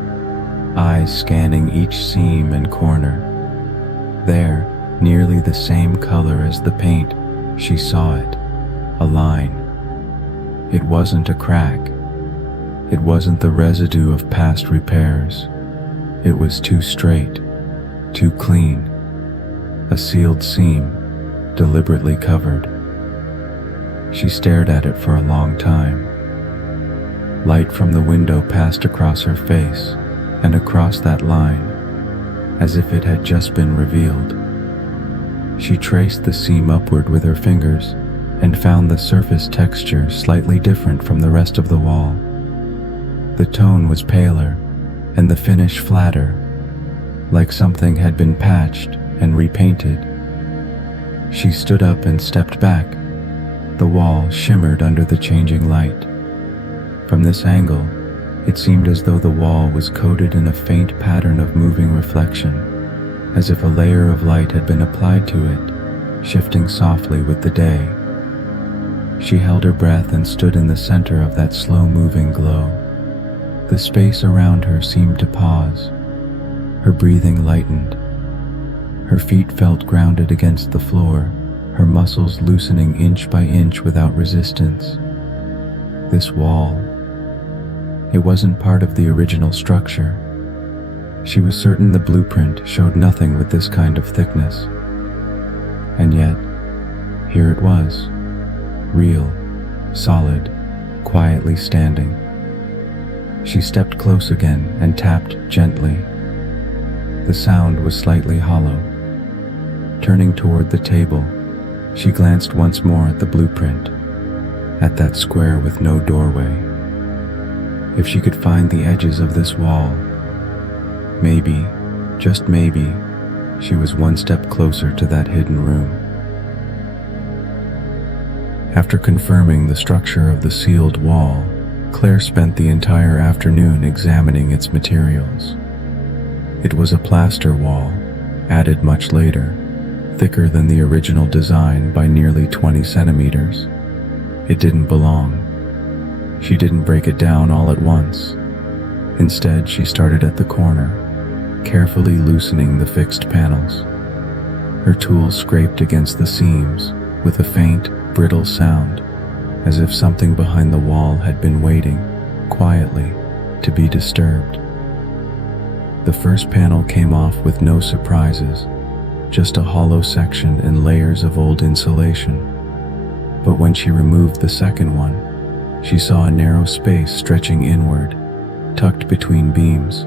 eyes scanning each seam and corner. There, nearly the same color as the paint, she saw it, a line. It wasn't a crack. It wasn't the residue of past repairs. It was too straight, too clean, a sealed seam, deliberately covered. She stared at it for a long time. Light from the window passed across her face and across that line, as if it had just been revealed. She traced the seam upward with her fingers and found the surface texture slightly different from the rest of the wall. The tone was paler and the finish flatter, like something had been patched and repainted. She stood up and stepped back. The wall shimmered under the changing light. From this angle, it seemed as though the wall was coated in a faint pattern of moving reflection, as if a layer of light had been applied to it, shifting softly with the day. She held her breath and stood in the center of that slow-moving glow. The space around her seemed to pause. Her breathing lightened. Her feet felt grounded against the floor, her muscles loosening inch by inch without resistance. This wall, it wasn't part of the original structure. She was certain the blueprint showed nothing with this kind of thickness. And yet, here it was, real, solid, quietly standing. She stepped close again and tapped gently. The sound was slightly hollow. Turning toward the table, she glanced once more at the blueprint, at that square with no doorway. If she could find the edges of this wall, maybe, just maybe, she was one step closer to that hidden room. After confirming the structure of the sealed wall, Claire spent the entire afternoon examining its materials. It was a plaster wall, added much later, thicker than the original design by nearly 20 centimeters. It didn't belong. She didn't break it down all at once. Instead, she started at the corner, carefully loosening the fixed panels. Her tools scraped against the seams with a faint, brittle sound, as if something behind the wall had been waiting, quietly, to be disturbed. The first panel came off with no surprises, just a hollow section and layers of old insulation. But when she removed the second one, she saw a narrow space stretching inward, tucked between beams.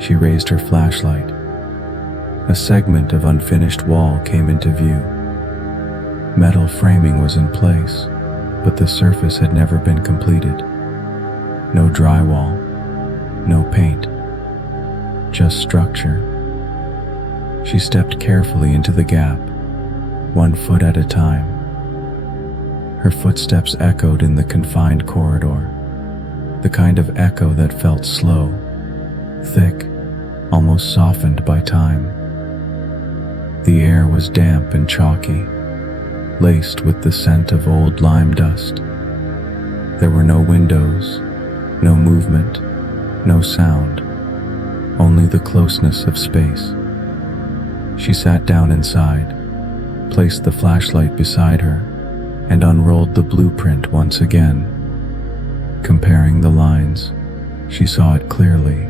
She raised her flashlight. A segment of unfinished wall came into view. Metal framing was in place, but the surface had never been completed. No drywall, no paint, just structure. She stepped carefully into the gap, 1 foot at a time. Her footsteps echoed in the confined corridor, the kind of echo that felt slow, thick, almost softened by time. The air was damp and chalky, laced with the scent of old lime dust. There were no windows, no movement, no sound, only the closeness of space. She sat down inside, placed the flashlight beside her, and unrolled the blueprint once again. Comparing the lines, she saw it clearly.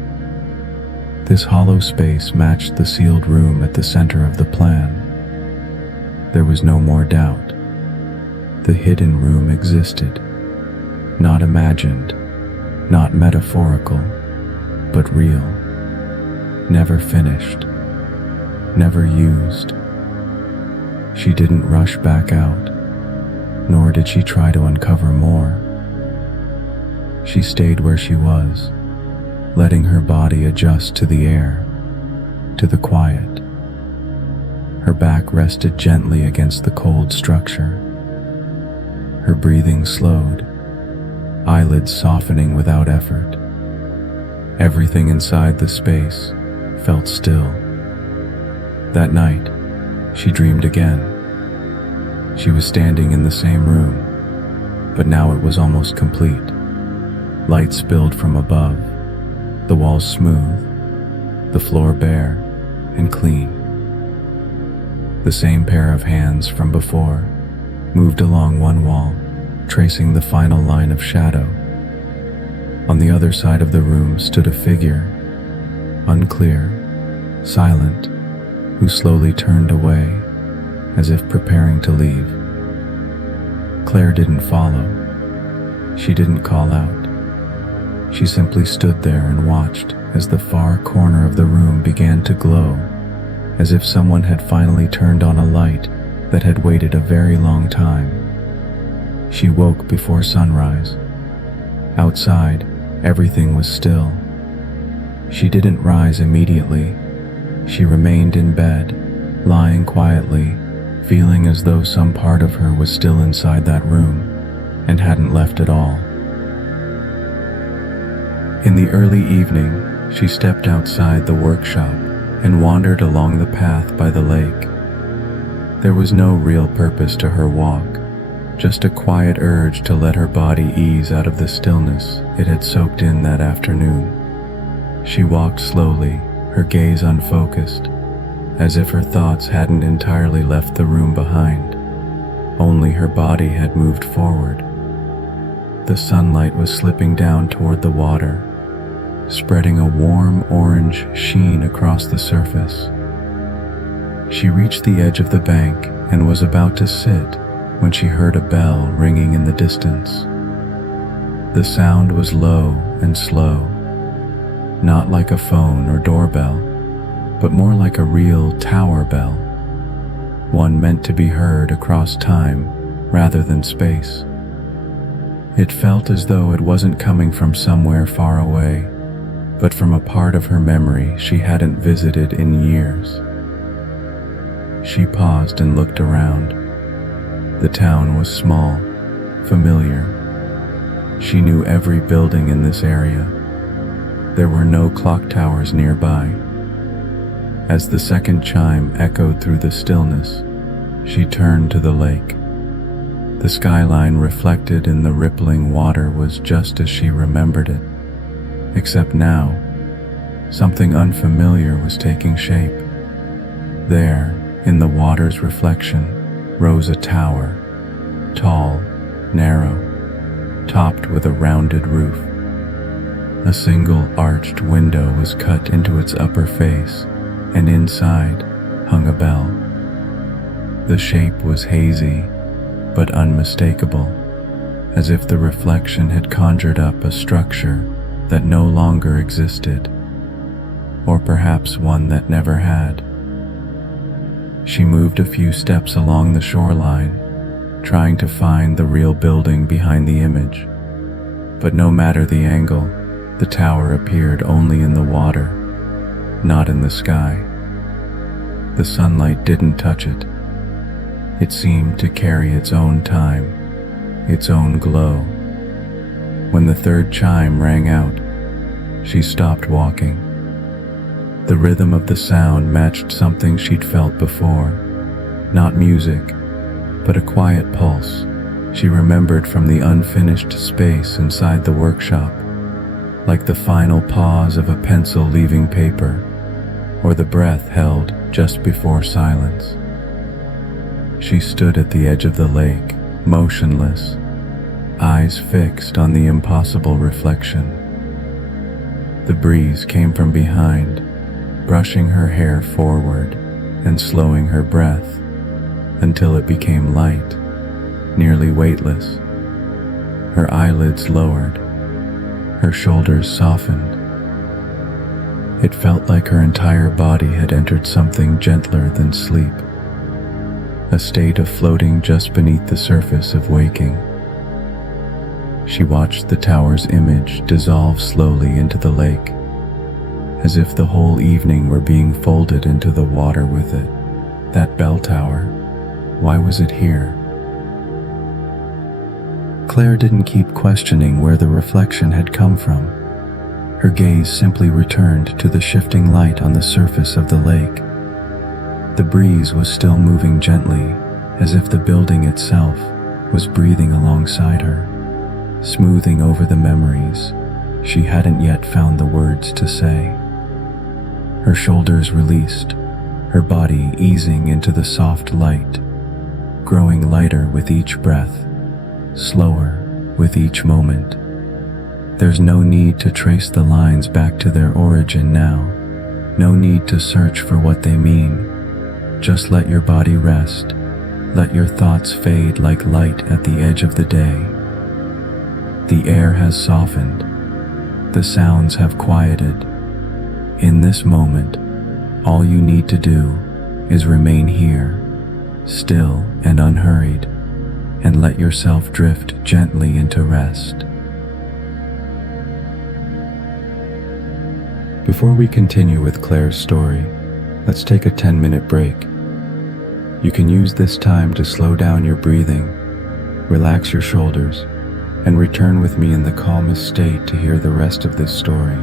This hollow space matched the sealed room at the center of the plan. There was no more doubt. The hidden room existed, not imagined, not metaphorical, but real. Never finished, never used. She didn't rush back out, nor did she try to uncover more. She stayed where she was, letting her body adjust to the air, to the quiet. Her back rested gently against the cold structure. Her breathing slowed, eyelids softening without effort. Everything inside the space felt still. That night, she dreamed again. She was standing in the same room, but now it was almost complete. Light spilled from above, the walls smooth, the floor bare and clean. The same pair of hands from before moved along one wall, tracing the final line of shadow. On the other side of the room stood a figure, unclear, silent, who slowly turned away, as if preparing to leave. Claire didn't follow. She didn't call out. She simply stood there and watched as the far corner of the room began to glow, as if someone had finally turned on a light that had waited a very long time. She woke before sunrise. Outside, everything was still. She didn't rise immediately. She remained in bed, lying quietly, feeling as though some part of her was still inside that room and hadn't left at all. In the early evening, she stepped outside the workshop and wandered along the path by the lake. There was no real purpose to her walk, just a quiet urge to let her body ease out of the stillness it had soaked in that afternoon. She walked slowly, her gaze unfocused, as if her thoughts hadn't entirely left the room behind. Only her body had moved forward. The sunlight was slipping down toward the water, spreading a warm orange sheen across the surface. She reached the edge of the bank and was about to sit when she heard a bell ringing in the distance. The sound was low and slow, not like a phone or doorbell, but more like a real tower bell, one meant to be heard across time rather than space. It felt as though it wasn't coming from somewhere far away, but from a part of her memory she hadn't visited in years. She paused and looked around. The town was small, familiar. She knew every building in this area. There were no clock towers nearby. As the second chime echoed through the stillness, she turned to the lake. The skyline reflected in the rippling water was just as she remembered it, except now, something unfamiliar was taking shape. There, in the water's reflection, rose a tower, tall, narrow, topped with a rounded roof. A single arched window was cut into its upper face, and inside hung a bell. The shape was hazy, but unmistakable, as if the reflection had conjured up a structure that no longer existed, or perhaps one that never had. She moved a few steps along the shoreline, trying to find the real building behind the image. But no matter the angle, the tower appeared only in the water, not in the sky. The sunlight didn't touch it. It seemed to carry its own time, its own glow. When the third chime rang out, she stopped walking. The rhythm of the sound matched something she'd felt before. Not music, but a quiet pulse she remembered from the unfinished space inside the workshop, like the final pause of a pencil leaving paper, or the breath held just before silence. She stood at the edge of the lake, motionless, eyes fixed on the impossible reflection. The breeze came from behind, brushing her hair forward and slowing her breath until it became light, nearly weightless. Her eyelids lowered, her shoulders softened. It felt like her entire body had entered something gentler than sleep, a state of floating just beneath the surface of waking. She watched the tower's image dissolve slowly into the lake, as if the whole evening were being folded into the water with it. That bell tower, why was it here? Claire didn't keep questioning where the reflection had come from. Her gaze simply returned to the shifting light on the surface of the lake. The breeze was still moving gently, as if the building itself was breathing alongside her, smoothing over the memories she hadn't yet found the words to say. Her shoulders released, her body easing into the soft light, growing lighter with each breath, slower with each moment. There's no need to trace the lines back to their origin now, no need to search for what they mean. Just let your body rest, let your thoughts fade like light at the edge of the day. The air has softened, the sounds have quieted. In this moment, all you need to do is remain here, still and unhurried, and let yourself drift gently into rest. Before we continue with Claire's story, let's take a 10-minute break. You can use this time to slow down your breathing, relax your shoulders, and return with me in the calmest state to hear the rest of this story.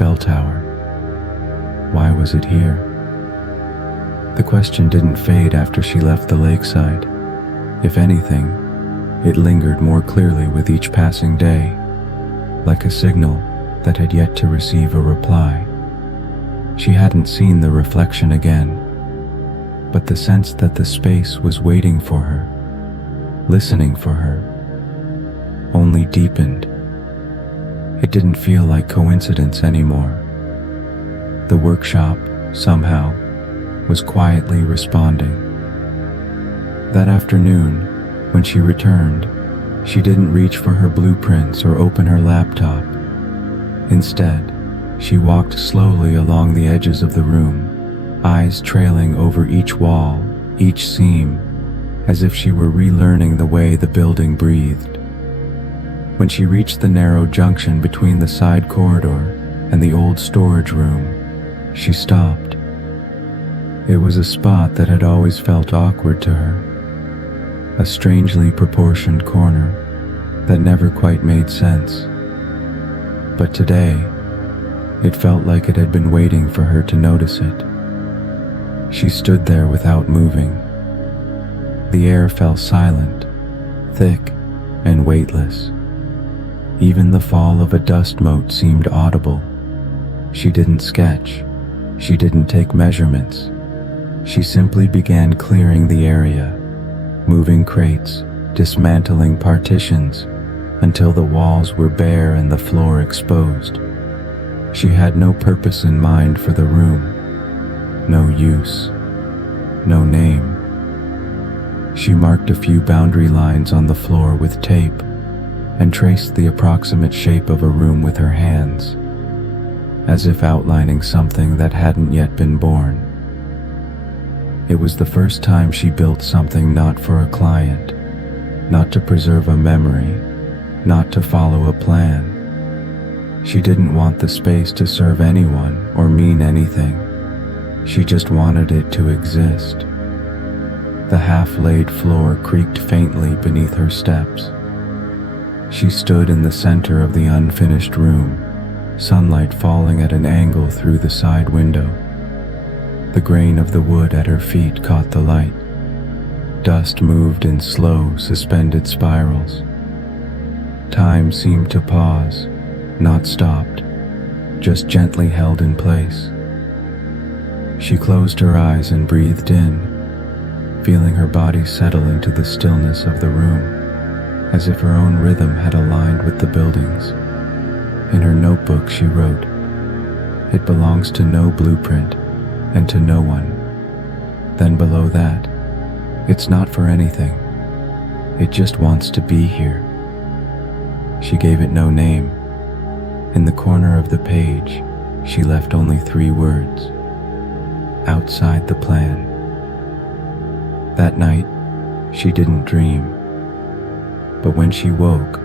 bell tower. Why was it here? The question didn't fade after she left the lakeside. If anything, it lingered more clearly with each passing day, like a signal that had yet to receive a reply. She hadn't seen the reflection again, but the sense that the space was waiting for her, listening for her, only deepened. It didn't feel like coincidence anymore. The workshop, somehow, was quietly responding. That afternoon, when she returned, she didn't reach for her blueprints or open her laptop. Instead, she walked slowly along the edges of the room, eyes trailing over each wall, each seam, as if she were relearning the way the building breathed. When she reached the narrow junction between the side corridor and the old storage room, she stopped. It was a spot that had always felt awkward to her, a strangely proportioned corner that never quite made sense. But today, it felt like it had been waiting for her to notice it. She stood there without moving. The air felt silent, thick, and weightless. Even the fall of a dust mote seemed audible. She didn't sketch. She didn't take measurements. She simply began clearing the area, moving crates, dismantling partitions, until the walls were bare and the floor exposed. She had no purpose in mind for the room, no use, no name. She marked a few boundary lines on the floor with tape and traced the approximate shape of a room with her hands, as if outlining something that hadn't yet been born. It was the first time she built something not for a client, not to preserve a memory, not to follow a plan. She didn't want the space to serve anyone or mean anything. She just wanted it to exist. The half-laid floor creaked faintly beneath her steps. She stood in the center of the unfinished room, sunlight falling at an angle through the side window. The grain of the wood at her feet caught the light. Dust moved in slow, suspended spirals. Time seemed to pause, not stopped, just gently held in place. She closed her eyes and breathed in, feeling her body settle into the stillness of the room, as if her own rhythm had aligned with the building's. In her notebook she wrote, "It belongs to no blueprint and to no one." Then below that, "It's not for anything. It just wants to be here." She gave it no name. In the corner of the page, she left only 3 words: "Outside the plan." That night, she didn't dream. But when she woke,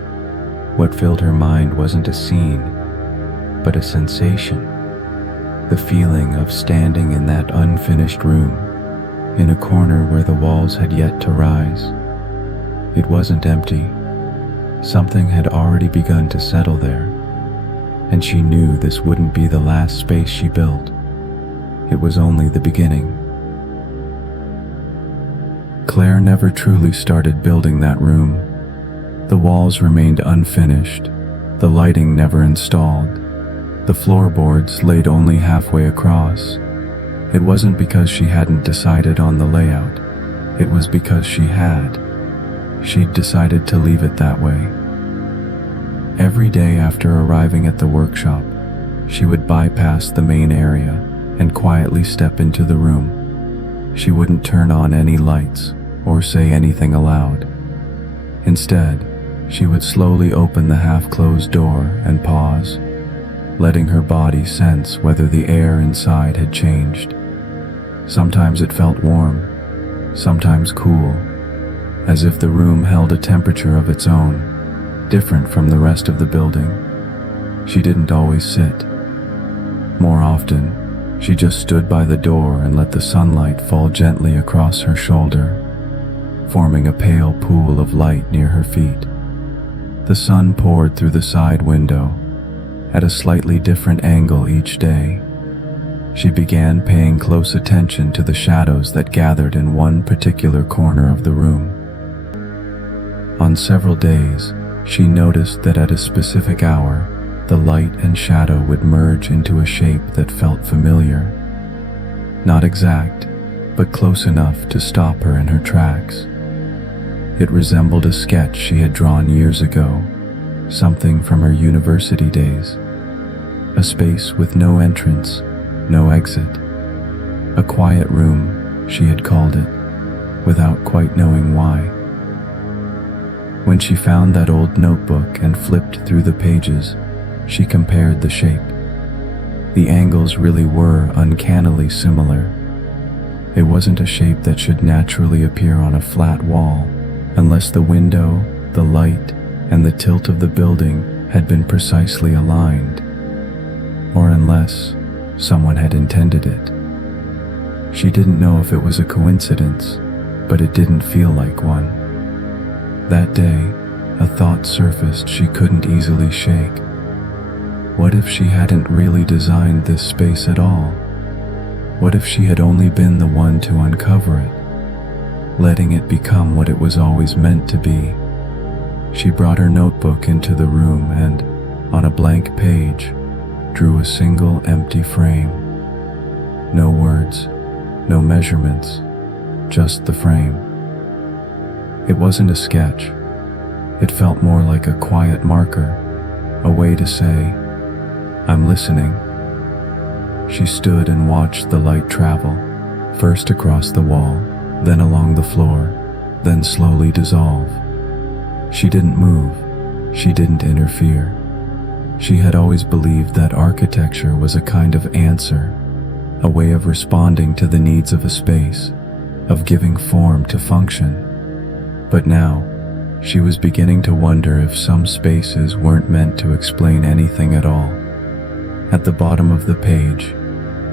what filled her mind wasn't a scene, but a sensation. The feeling of standing in that unfinished room, in a corner where the walls had yet to rise. It wasn't empty. Something had already begun to settle there, and she knew this wouldn't be the last space she built. It was only the beginning. Claire never truly started building that room. The walls remained unfinished, the lighting never installed, the floorboards laid only halfway across. It wasn't because she hadn't decided on the layout. It was because she had. She'd decided to leave it that way. Every day after arriving at the workshop, she would bypass the main area and quietly step into the room. She wouldn't turn on any lights or say anything aloud. Instead, she would slowly open the half-closed door and pause, letting her body sense whether the air inside had changed. Sometimes it felt warm, sometimes cool, as if the room held a temperature of its own, different from the rest of the building. She didn't always sit. More often, she just stood by the door and let the sunlight fall gently across her shoulder, forming a pale pool of light near her feet. The sun poured through the side window, at a slightly different angle each day. She began paying close attention to the shadows that gathered in one particular corner of the room. On several days, she noticed that at a specific hour, the light and shadow would merge into a shape that felt familiar. Not exact, but close enough to stop her in her tracks. It resembled a sketch she had drawn years ago, something from her university days. A space with no entrance, no exit. A quiet room, she had called it, without quite knowing why. When she found that old notebook and flipped through the pages, she compared the shape. The angles really were uncannily similar. It wasn't a shape that should naturally appear on a flat wall, unless the window, the light, and the tilt of the building had been precisely aligned, or unless someone had intended it. She didn't know if it was a coincidence, but it didn't feel like one. That day, a thought surfaced she couldn't easily shake. What if she hadn't really designed this space at all? What if she had only been the one to uncover it, letting it become what it was always meant to be? She brought her notebook into the room and, on a blank page, drew a single empty frame. No words, no measurements, just the frame. It wasn't a sketch. It felt more like a quiet marker, a way to say, "I'm listening." She stood and watched the light travel, first across the wall, then along the floor, then slowly dissolve. She didn't move. She didn't interfere. She had always believed that architecture was a kind of answer, a way of responding to the needs of a space, of giving form to function. But now, she was beginning to wonder if some spaces weren't meant to explain anything at all. At the bottom of the page,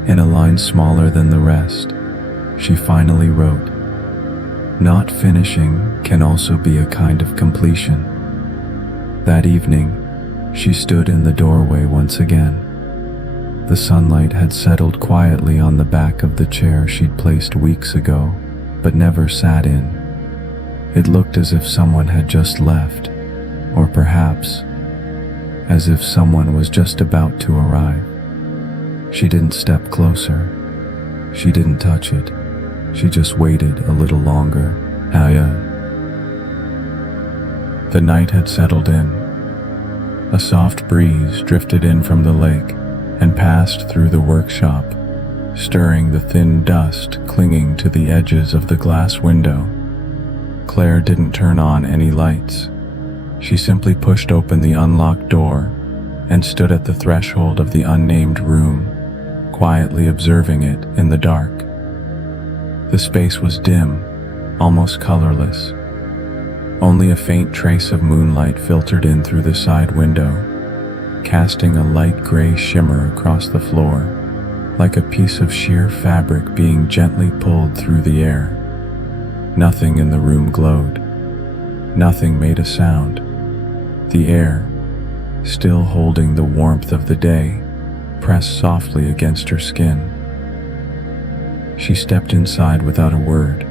in a line smaller than the rest, she finally wrote, "Not finishing can also be a kind of completion." That evening, she stood in the doorway once again. The sunlight had settled quietly on the back of the chair she'd placed weeks ago, but never sat in. It looked as if someone had just left, or perhaps as if someone was just about to arrive. She didn't step closer. She didn't touch it. She just waited a little longer. The night had settled in. A soft breeze drifted in from the lake and passed through the workshop, stirring the thin dust clinging to the edges of the glass window. Claire didn't turn on any lights. She simply pushed open the unlocked door and stood at the threshold of the unnamed room, quietly observing it in the dark. The space was dim, almost colorless. Only a faint trace of moonlight filtered in through the side window, casting a light gray shimmer across the floor, like a piece of sheer fabric being gently pulled through the air. Nothing in the room glowed. Nothing made a sound. The air, still holding the warmth of the day, pressed softly against her skin. She stepped inside without a word,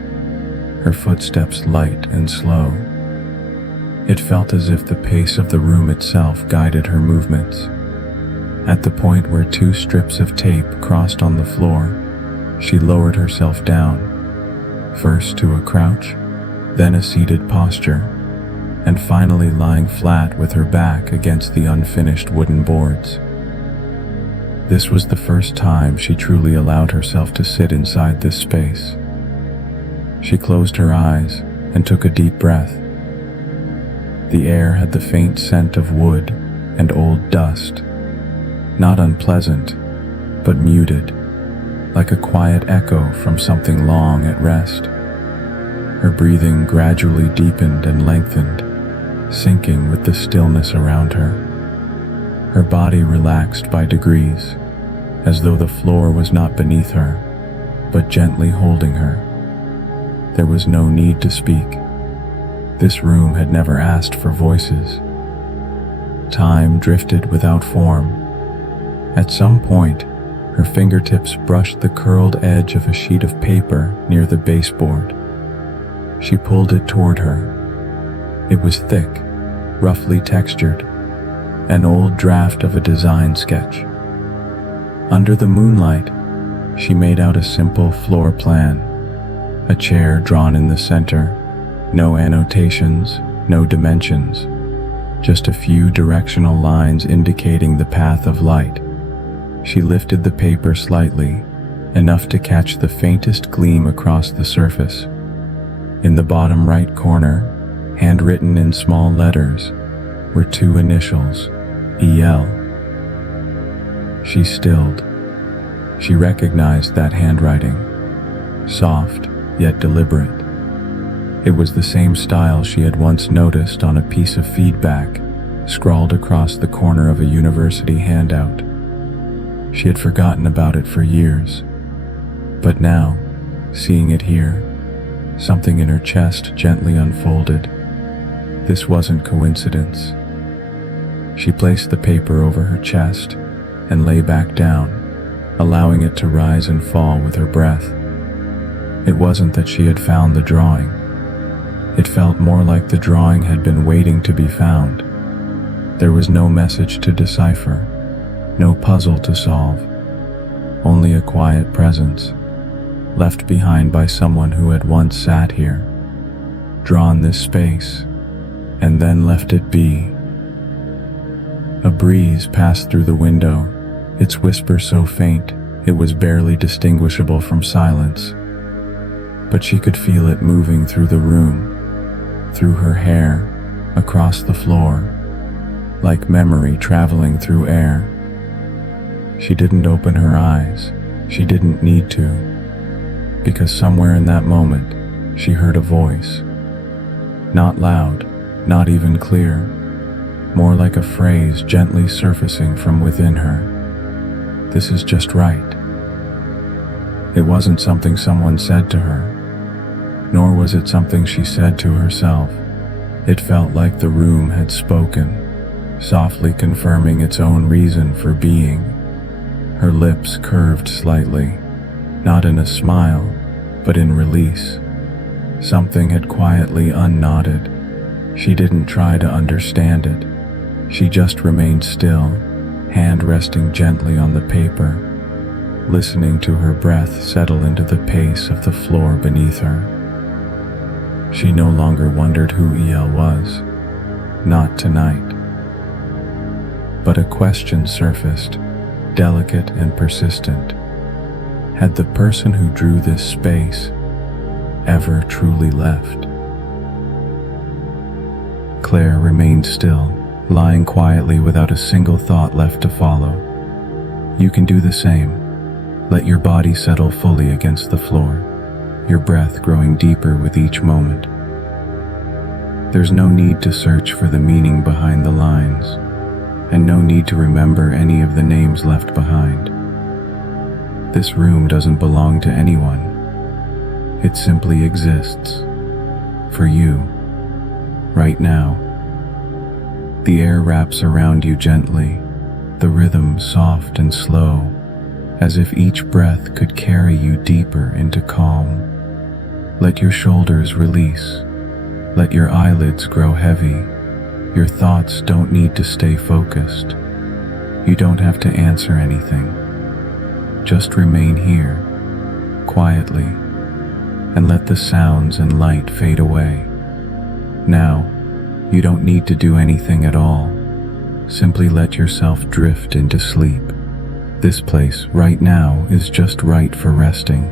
her footsteps light and slow. It felt as if the pace of the room itself guided her movements. At the point where two strips of tape crossed on the floor, she lowered herself down, first to a crouch, then a seated posture, and finally lying flat with her back against the unfinished wooden boards. This was the first time she truly allowed herself to sit inside this space. She closed her eyes and took a deep breath. The air had the faint scent of wood and old dust, not unpleasant, but muted, like a quiet echo from something long at rest. Her breathing gradually deepened and lengthened, sinking with the stillness around her. Her body relaxed by degrees, as though the floor was not beneath her, but gently holding her. There was no need to speak. This room had never asked for voices. Time drifted without form, At some point, her fingertips brushed the curled edge of a sheet of paper near the baseboard. She pulled it toward her. It was thick, roughly textured, an old draft of a design sketch. Under the moonlight, she made out a simple floor plan, a chair drawn in the center, no annotations, no dimensions, just a few directional lines indicating the path of light. She lifted the paper slightly, enough to catch the faintest gleam across the surface. In the bottom right corner, handwritten in small letters, were two initials, EL. She stilled. She recognized that handwriting, soft yet deliberate. It was the same style she had once noticed on a piece of feedback scrawled across the corner of a university handout. She had forgotten about it for years, but now, seeing it here, something in her chest gently unfolded. This wasn't coincidence. She placed the paper over her chest and lay back down, allowing it to rise and fall with her breath. It wasn't that she had found the drawing. It felt more like the drawing had been waiting to be found. There was no message to decipher, no puzzle to solve, only a quiet presence, left behind by someone who had once sat here, drawn this space, and then left it be. A breeze passed through the window, its whisper so faint it was barely distinguishable from silence. But she could feel it moving through the room, through her hair, across the floor, like memory traveling through air. She didn't open her eyes. She didn't need to, because somewhere in that moment, she heard a voice. Not loud, not even clear, more like a phrase gently surfacing from within her. This is just right. It wasn't something someone said to her, nor was it something she said to herself. It felt like the room had spoken, softly confirming its own reason for being. Her lips curved slightly, not in a smile, but in release. Something had quietly unknotted. She didn't try to understand it. She just remained still, hand resting gently on the paper, listening to her breath settle into the pace of the floor beneath her. She no longer wondered who EL was, not tonight. But a question surfaced, delicate and persistent. Had the person who drew this space ever truly left? Claire remained still, lying quietly without a single thought left to follow. You can do the same. Let your body settle fully against the floor, your breath growing deeper with each moment. There's no need to search for the meaning behind the lines, and no need to remember any of the names left behind. This room doesn't belong to anyone. It simply exists, for you, right now. The air wraps around you gently, the rhythm soft and slow, as if each breath could carry you deeper into calm. Let your shoulders release. Let your eyelids grow heavy. Your thoughts don't need to stay focused. You don't have to answer anything. Just remain here, quietly, and let the sounds and light fade away. Now, you don't need to do anything at all. Simply let yourself drift into sleep. This place right now is just right for resting.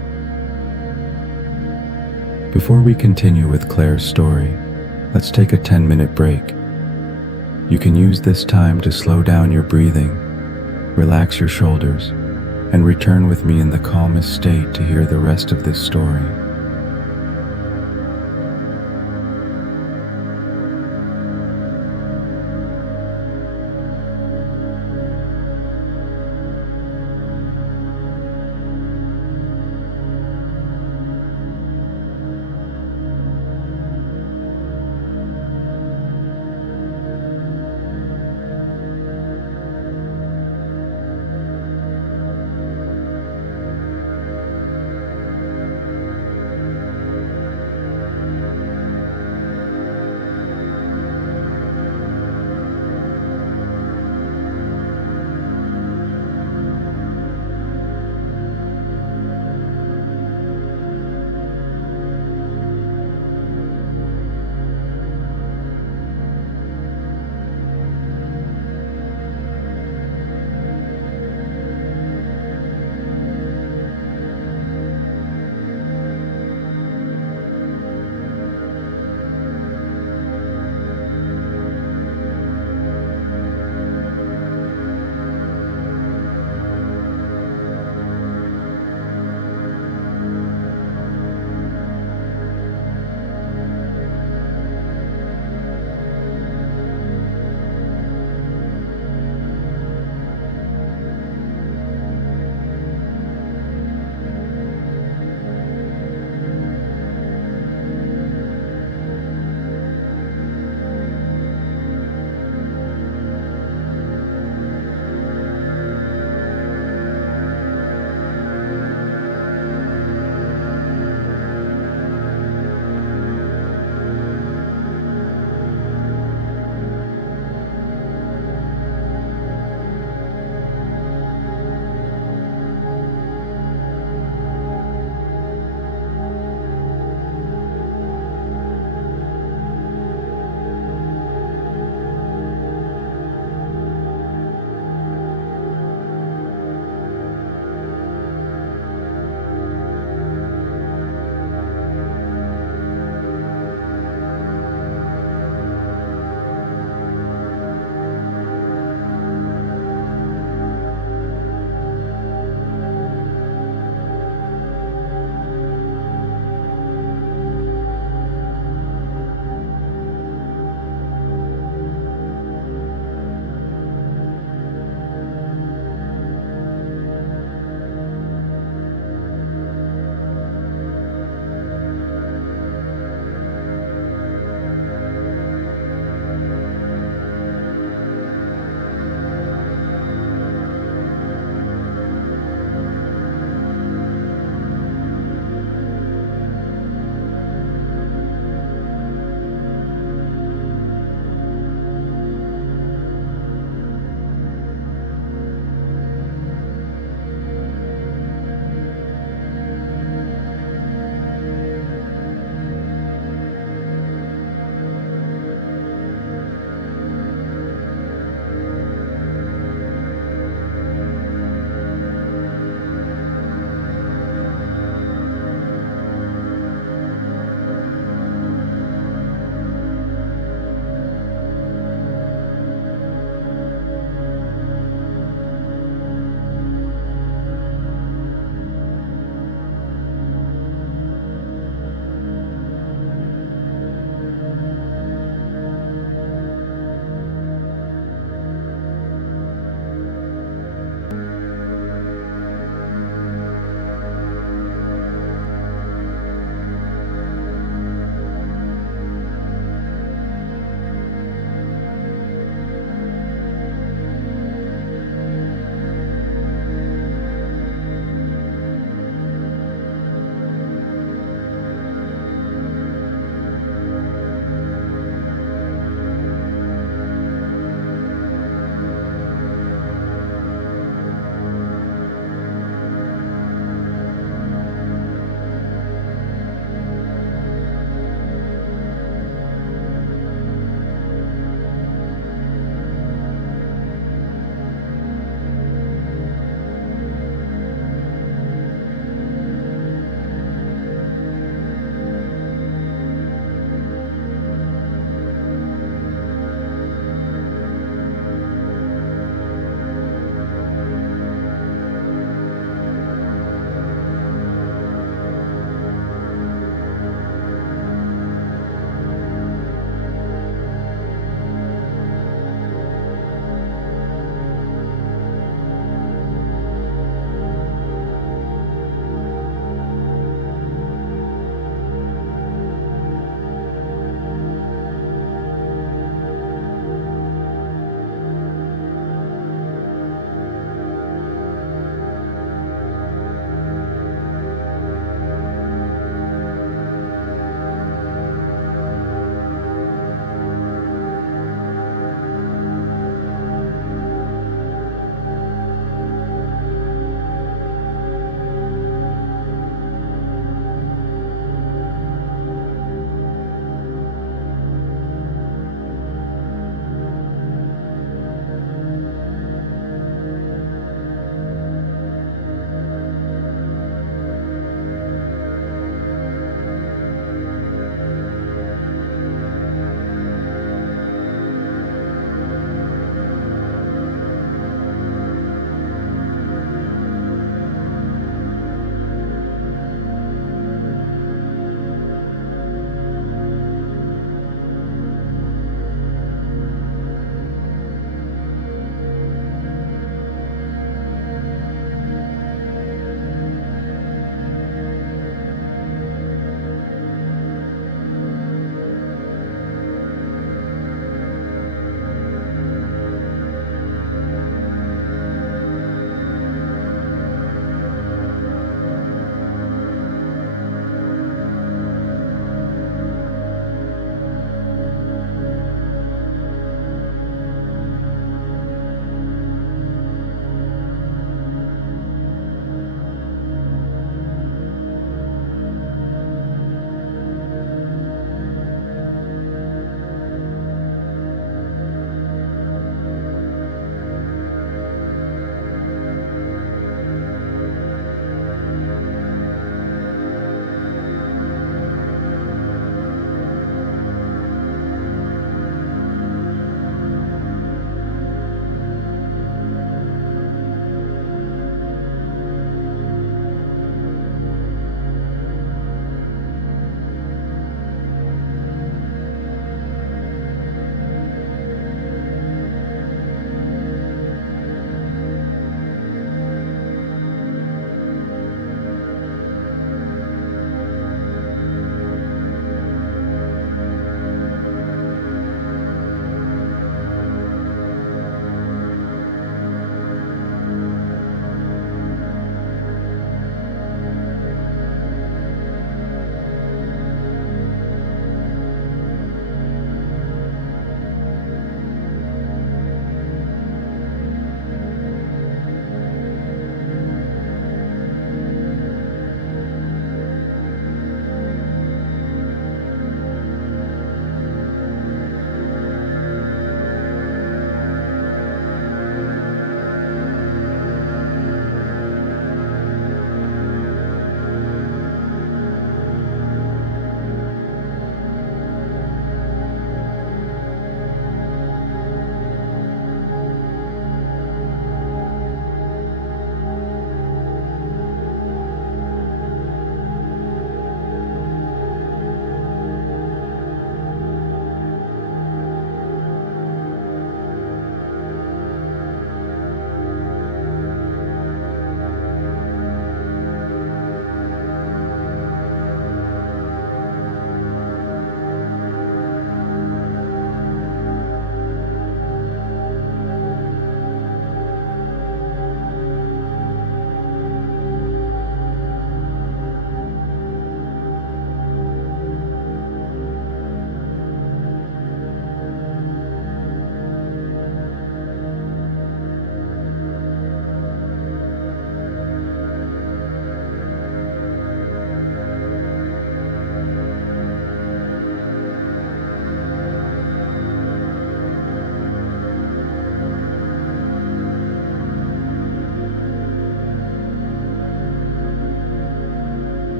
Before we continue with Claire's story, let's take a 10-minute break. You can use this time to slow down your breathing, relax your shoulders, and return with me in the calmest state to hear the rest of this story.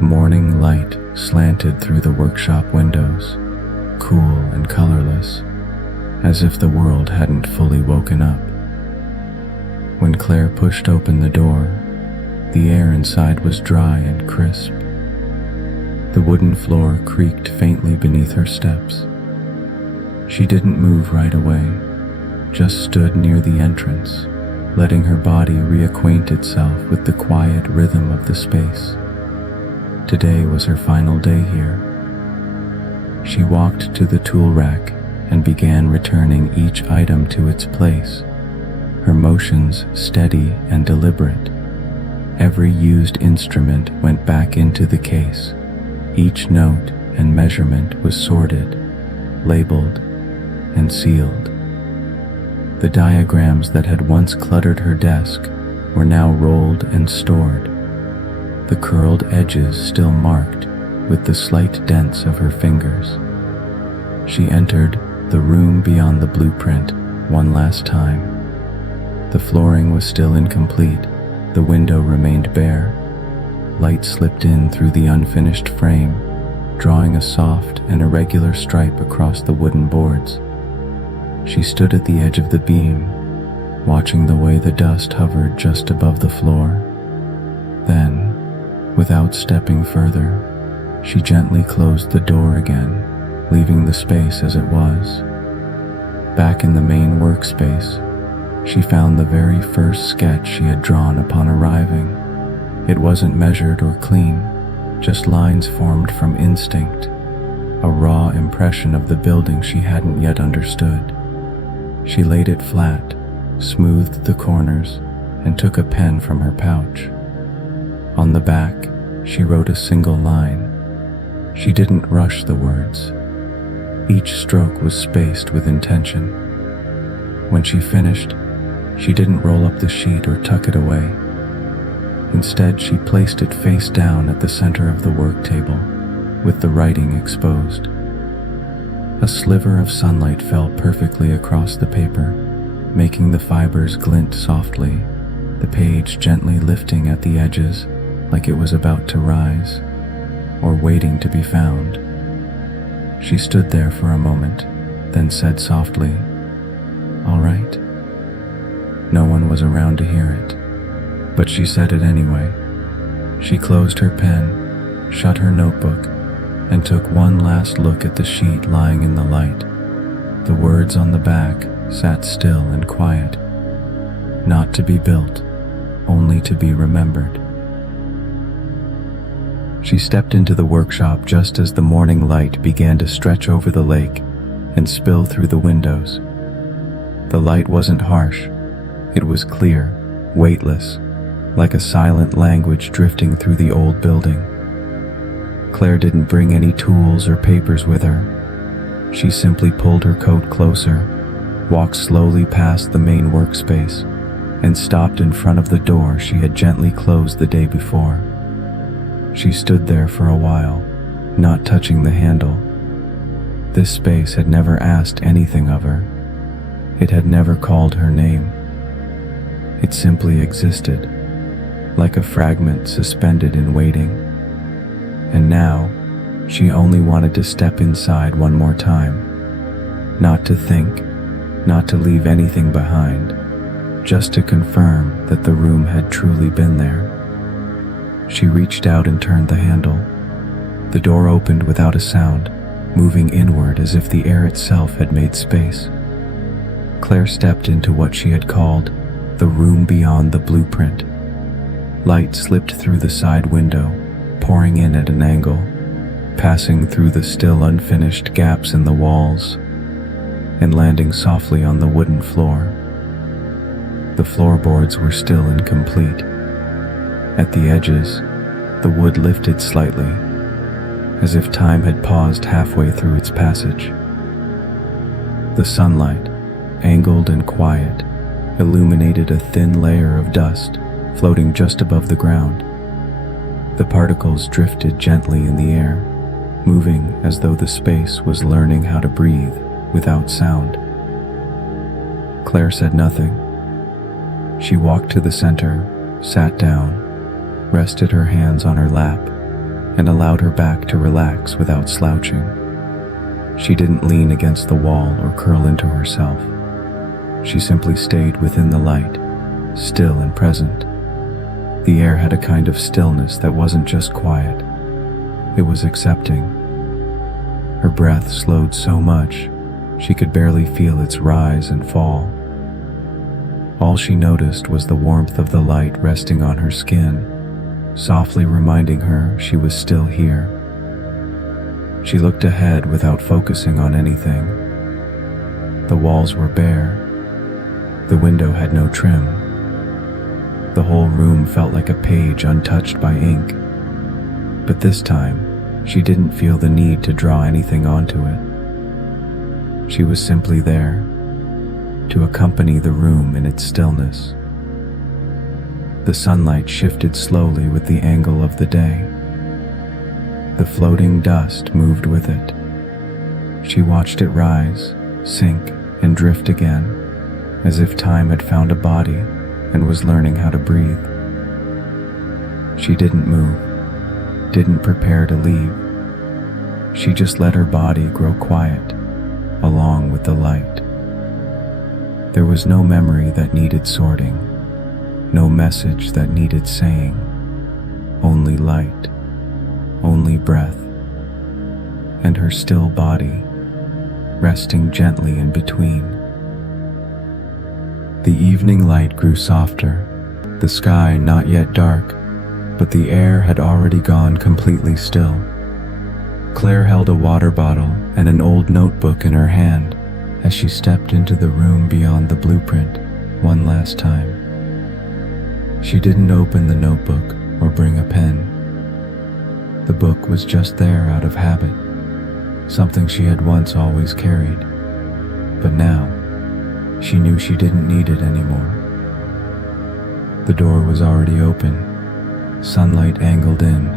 Morning light slanted through the workshop windows, cool and colorless, as if the world hadn't fully woken up. When Claire pushed open the door, the air inside was dry and crisp. The wooden floor creaked faintly beneath her steps. She didn't move right away, just stood near the entrance, letting her body reacquaint itself with the quiet rhythm of the space. Today was her final day here. She walked to the tool rack and began returning each item to its place, her motions steady and deliberate. Every used instrument went back into the case. Each note and measurement was sorted, labeled, and sealed. The diagrams that had once cluttered her desk were now rolled and stored, the curled edges still marked with the slight dents of her fingers. She entered the room beyond the blueprint one last time. The flooring was still incomplete, the window remained bare. Light slipped in through the unfinished frame, drawing a soft and irregular stripe across the wooden boards. She stood at the edge of the beam, watching the way the dust hovered just above the floor. Then, without stepping further, she gently closed the door again, leaving the space as it was. Back in the main workspace, she found the very first sketch she had drawn upon arriving. It wasn't measured or clean, just lines formed from instinct, a raw impression of the building she hadn't yet understood. She laid it flat, smoothed the corners, and took a pen from her pouch. On the back, she wrote a single line. She didn't rush the words. Each stroke was spaced with intention. When she finished, she didn't roll up the sheet or tuck it away. Instead, she placed it face down at the center of the work table, with the writing exposed. A sliver of sunlight fell perfectly across the paper, making the fibers glint softly, the page gently lifting at the edges like it was about to rise, or waiting to be found. She stood there for a moment, then said softly, "All right." No one was around to hear it, but she said it anyway. She closed her pen, shut her notebook, and took one last look at the sheet lying in the light. The words on the back sat still and quiet. Not to be built, only to be remembered. She stepped into the workshop just as the morning light began to stretch over the lake and spill through the windows. The light wasn't harsh. It was clear, weightless, like a silent language drifting through the old building. Claire didn't bring any tools or papers with her. She simply pulled her coat closer, walked slowly past the main workspace, and stopped in front of the door she had gently closed the day before. She stood there for a while, not touching the handle. This space had never asked anything of her. It had never called her name. It simply existed, like a fragment suspended in waiting. And now, she only wanted to step inside one more time. Not to think, not to leave anything behind, just to confirm that the room had truly been there. She reached out and turned the handle. The door opened without a sound, moving inward as if the air itself had made space. Claire stepped into what she had called the room beyond the blueprint. Light slipped through the side window, pouring in at an angle, passing through the still unfinished gaps in the walls, and landing softly on the wooden floor. The floorboards were still incomplete. At the edges, the wood lifted slightly, as if time had paused halfway through its passage. The sunlight, angled and quiet, illuminated a thin layer of dust floating just above the ground. The particles drifted gently in the air, moving as though the space was learning how to breathe without sound. Claire said nothing. She walked to the center, sat down, rested her hands on her lap, and allowed her back to relax without slouching. She didn't lean against the wall or curl into herself. She simply stayed within the light, still and present. The air had a kind of stillness that wasn't just quiet. It was accepting. Her breath slowed so much, she could barely feel its rise and fall. All she noticed was the warmth of the light resting on her skin, softly reminding her she was still here. She looked ahead without focusing on anything. The walls were bare. The window had no trim. The whole room felt like a page untouched by ink. But this time, she didn't feel the need to draw anything onto it. She was simply there, to accompany the room in its stillness. The sunlight shifted slowly with the angle of the day. The floating dust moved with it. She watched it rise, sink, and drift again, as if time had found a body and was learning how to breathe. She didn't move, didn't prepare to leave. She just let her body grow quiet, along with the light. There was no memory that needed sorting, no message that needed saying, only light, only breath, and her still body, resting gently in between. The evening light grew softer, the sky not yet dark, but the air had already gone completely still. Claire held a water bottle and an old notebook in her hand as she stepped into the room beyond the blueprint one last time. She didn't open the notebook or bring a pen. The book was just there out of habit, something she had once always carried, but now she knew she didn't need it anymore. The door was already open, sunlight angled in,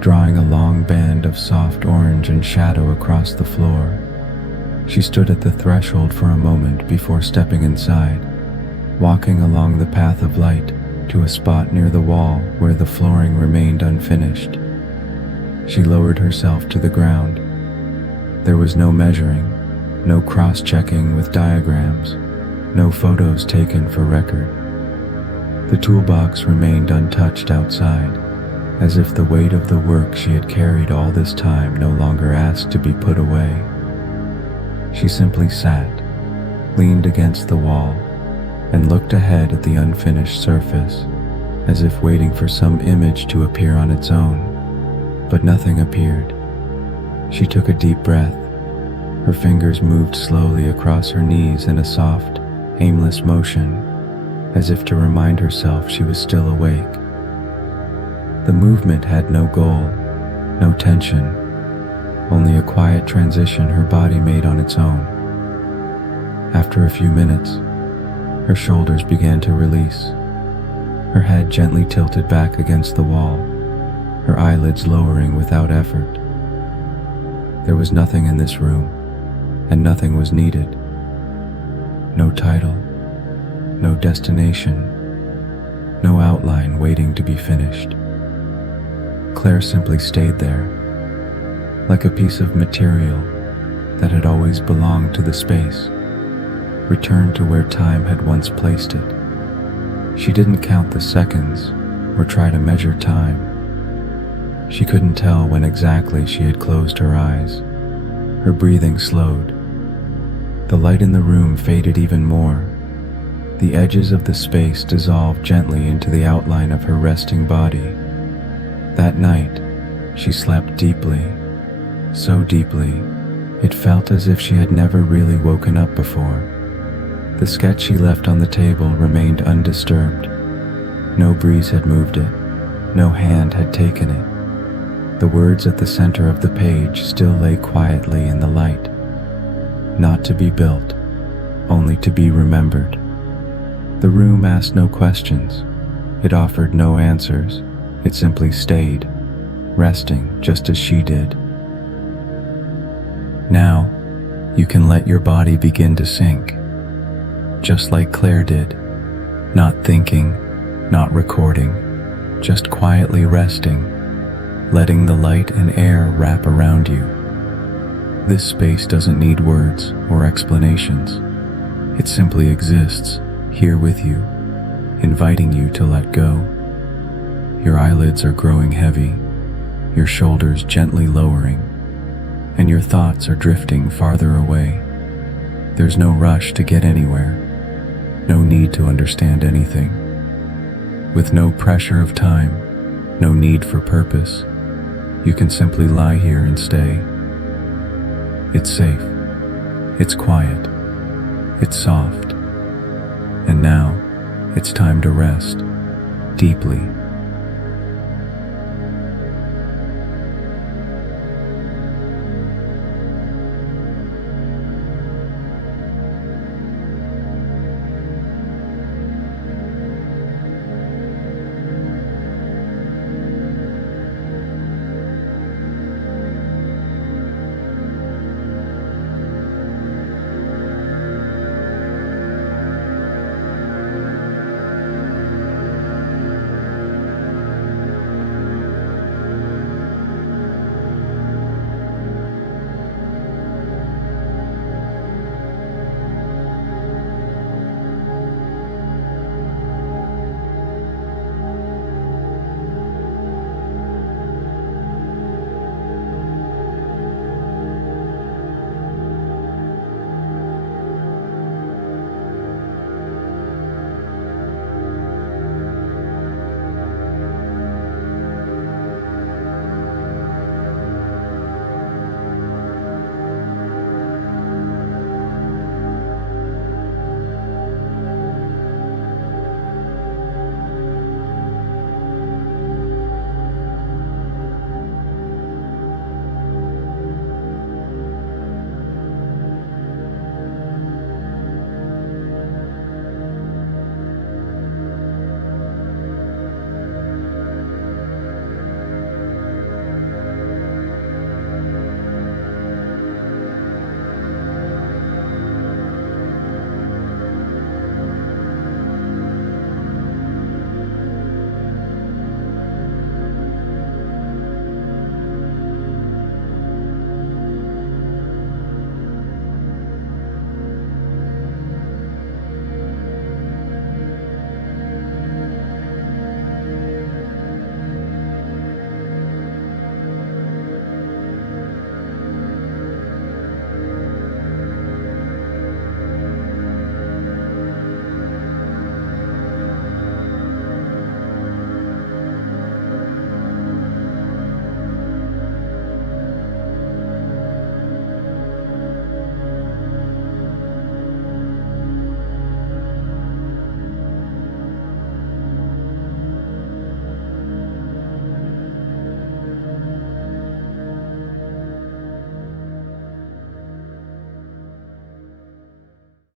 drawing a long band of soft orange and shadow across the floor. She stood at the threshold for a moment before stepping inside, walking along the path of light to a spot near the wall where the flooring remained unfinished. She lowered herself to the ground. There was no measuring, no cross-checking with diagrams, no photos taken for record. The toolbox remained untouched outside, as if the weight of the work she had carried all this time no longer asked to be put away. She simply sat, leaned against the wall, and looked ahead at the unfinished surface, as if waiting for some image to appear on its own. But nothing appeared. She took a deep breath. Her fingers moved slowly across her knees in a soft, aimless motion, as if to remind herself she was still awake. The movement had no goal, no tension, only a quiet transition her body made on its own. After a few minutes, her shoulders began to release. Her head gently tilted back against the wall, her eyelids lowering without effort. There was nothing in this room, and nothing was needed. No title, no destination, no outline waiting to be finished. Claire simply stayed there, like a piece of material that had always belonged to the space, returned to where time had once placed it. She didn't count the seconds or try to measure time. She couldn't tell when exactly she had closed her eyes. Her breathing slowed. The light in the room faded even more. The edges of the space dissolved gently into the outline of her resting body. That night, she slept deeply, so deeply, it felt as if she had never really woken up before. The sketch she left on the table remained undisturbed. No breeze had moved it, no hand had taken it. The words at the center of the page still lay quietly in the light. Not to be built, only to be remembered. The room asked no questions. It offered no answers. It simply stayed, resting just as she did. Now, you can let your body begin to sink, just like Claire did, not thinking, not recording, just quietly resting, letting the light and air wrap around you. This space doesn't need words or explanations. It simply exists here with you, inviting you to let go. Your eyelids are growing heavy, your shoulders gently lowering, and your thoughts are drifting farther away. There's no rush to get anywhere, no need to understand anything. With no pressure of time, no need for purpose, you can simply lie here and stay. It's safe, it's quiet, it's soft, and now it's time to rest deeply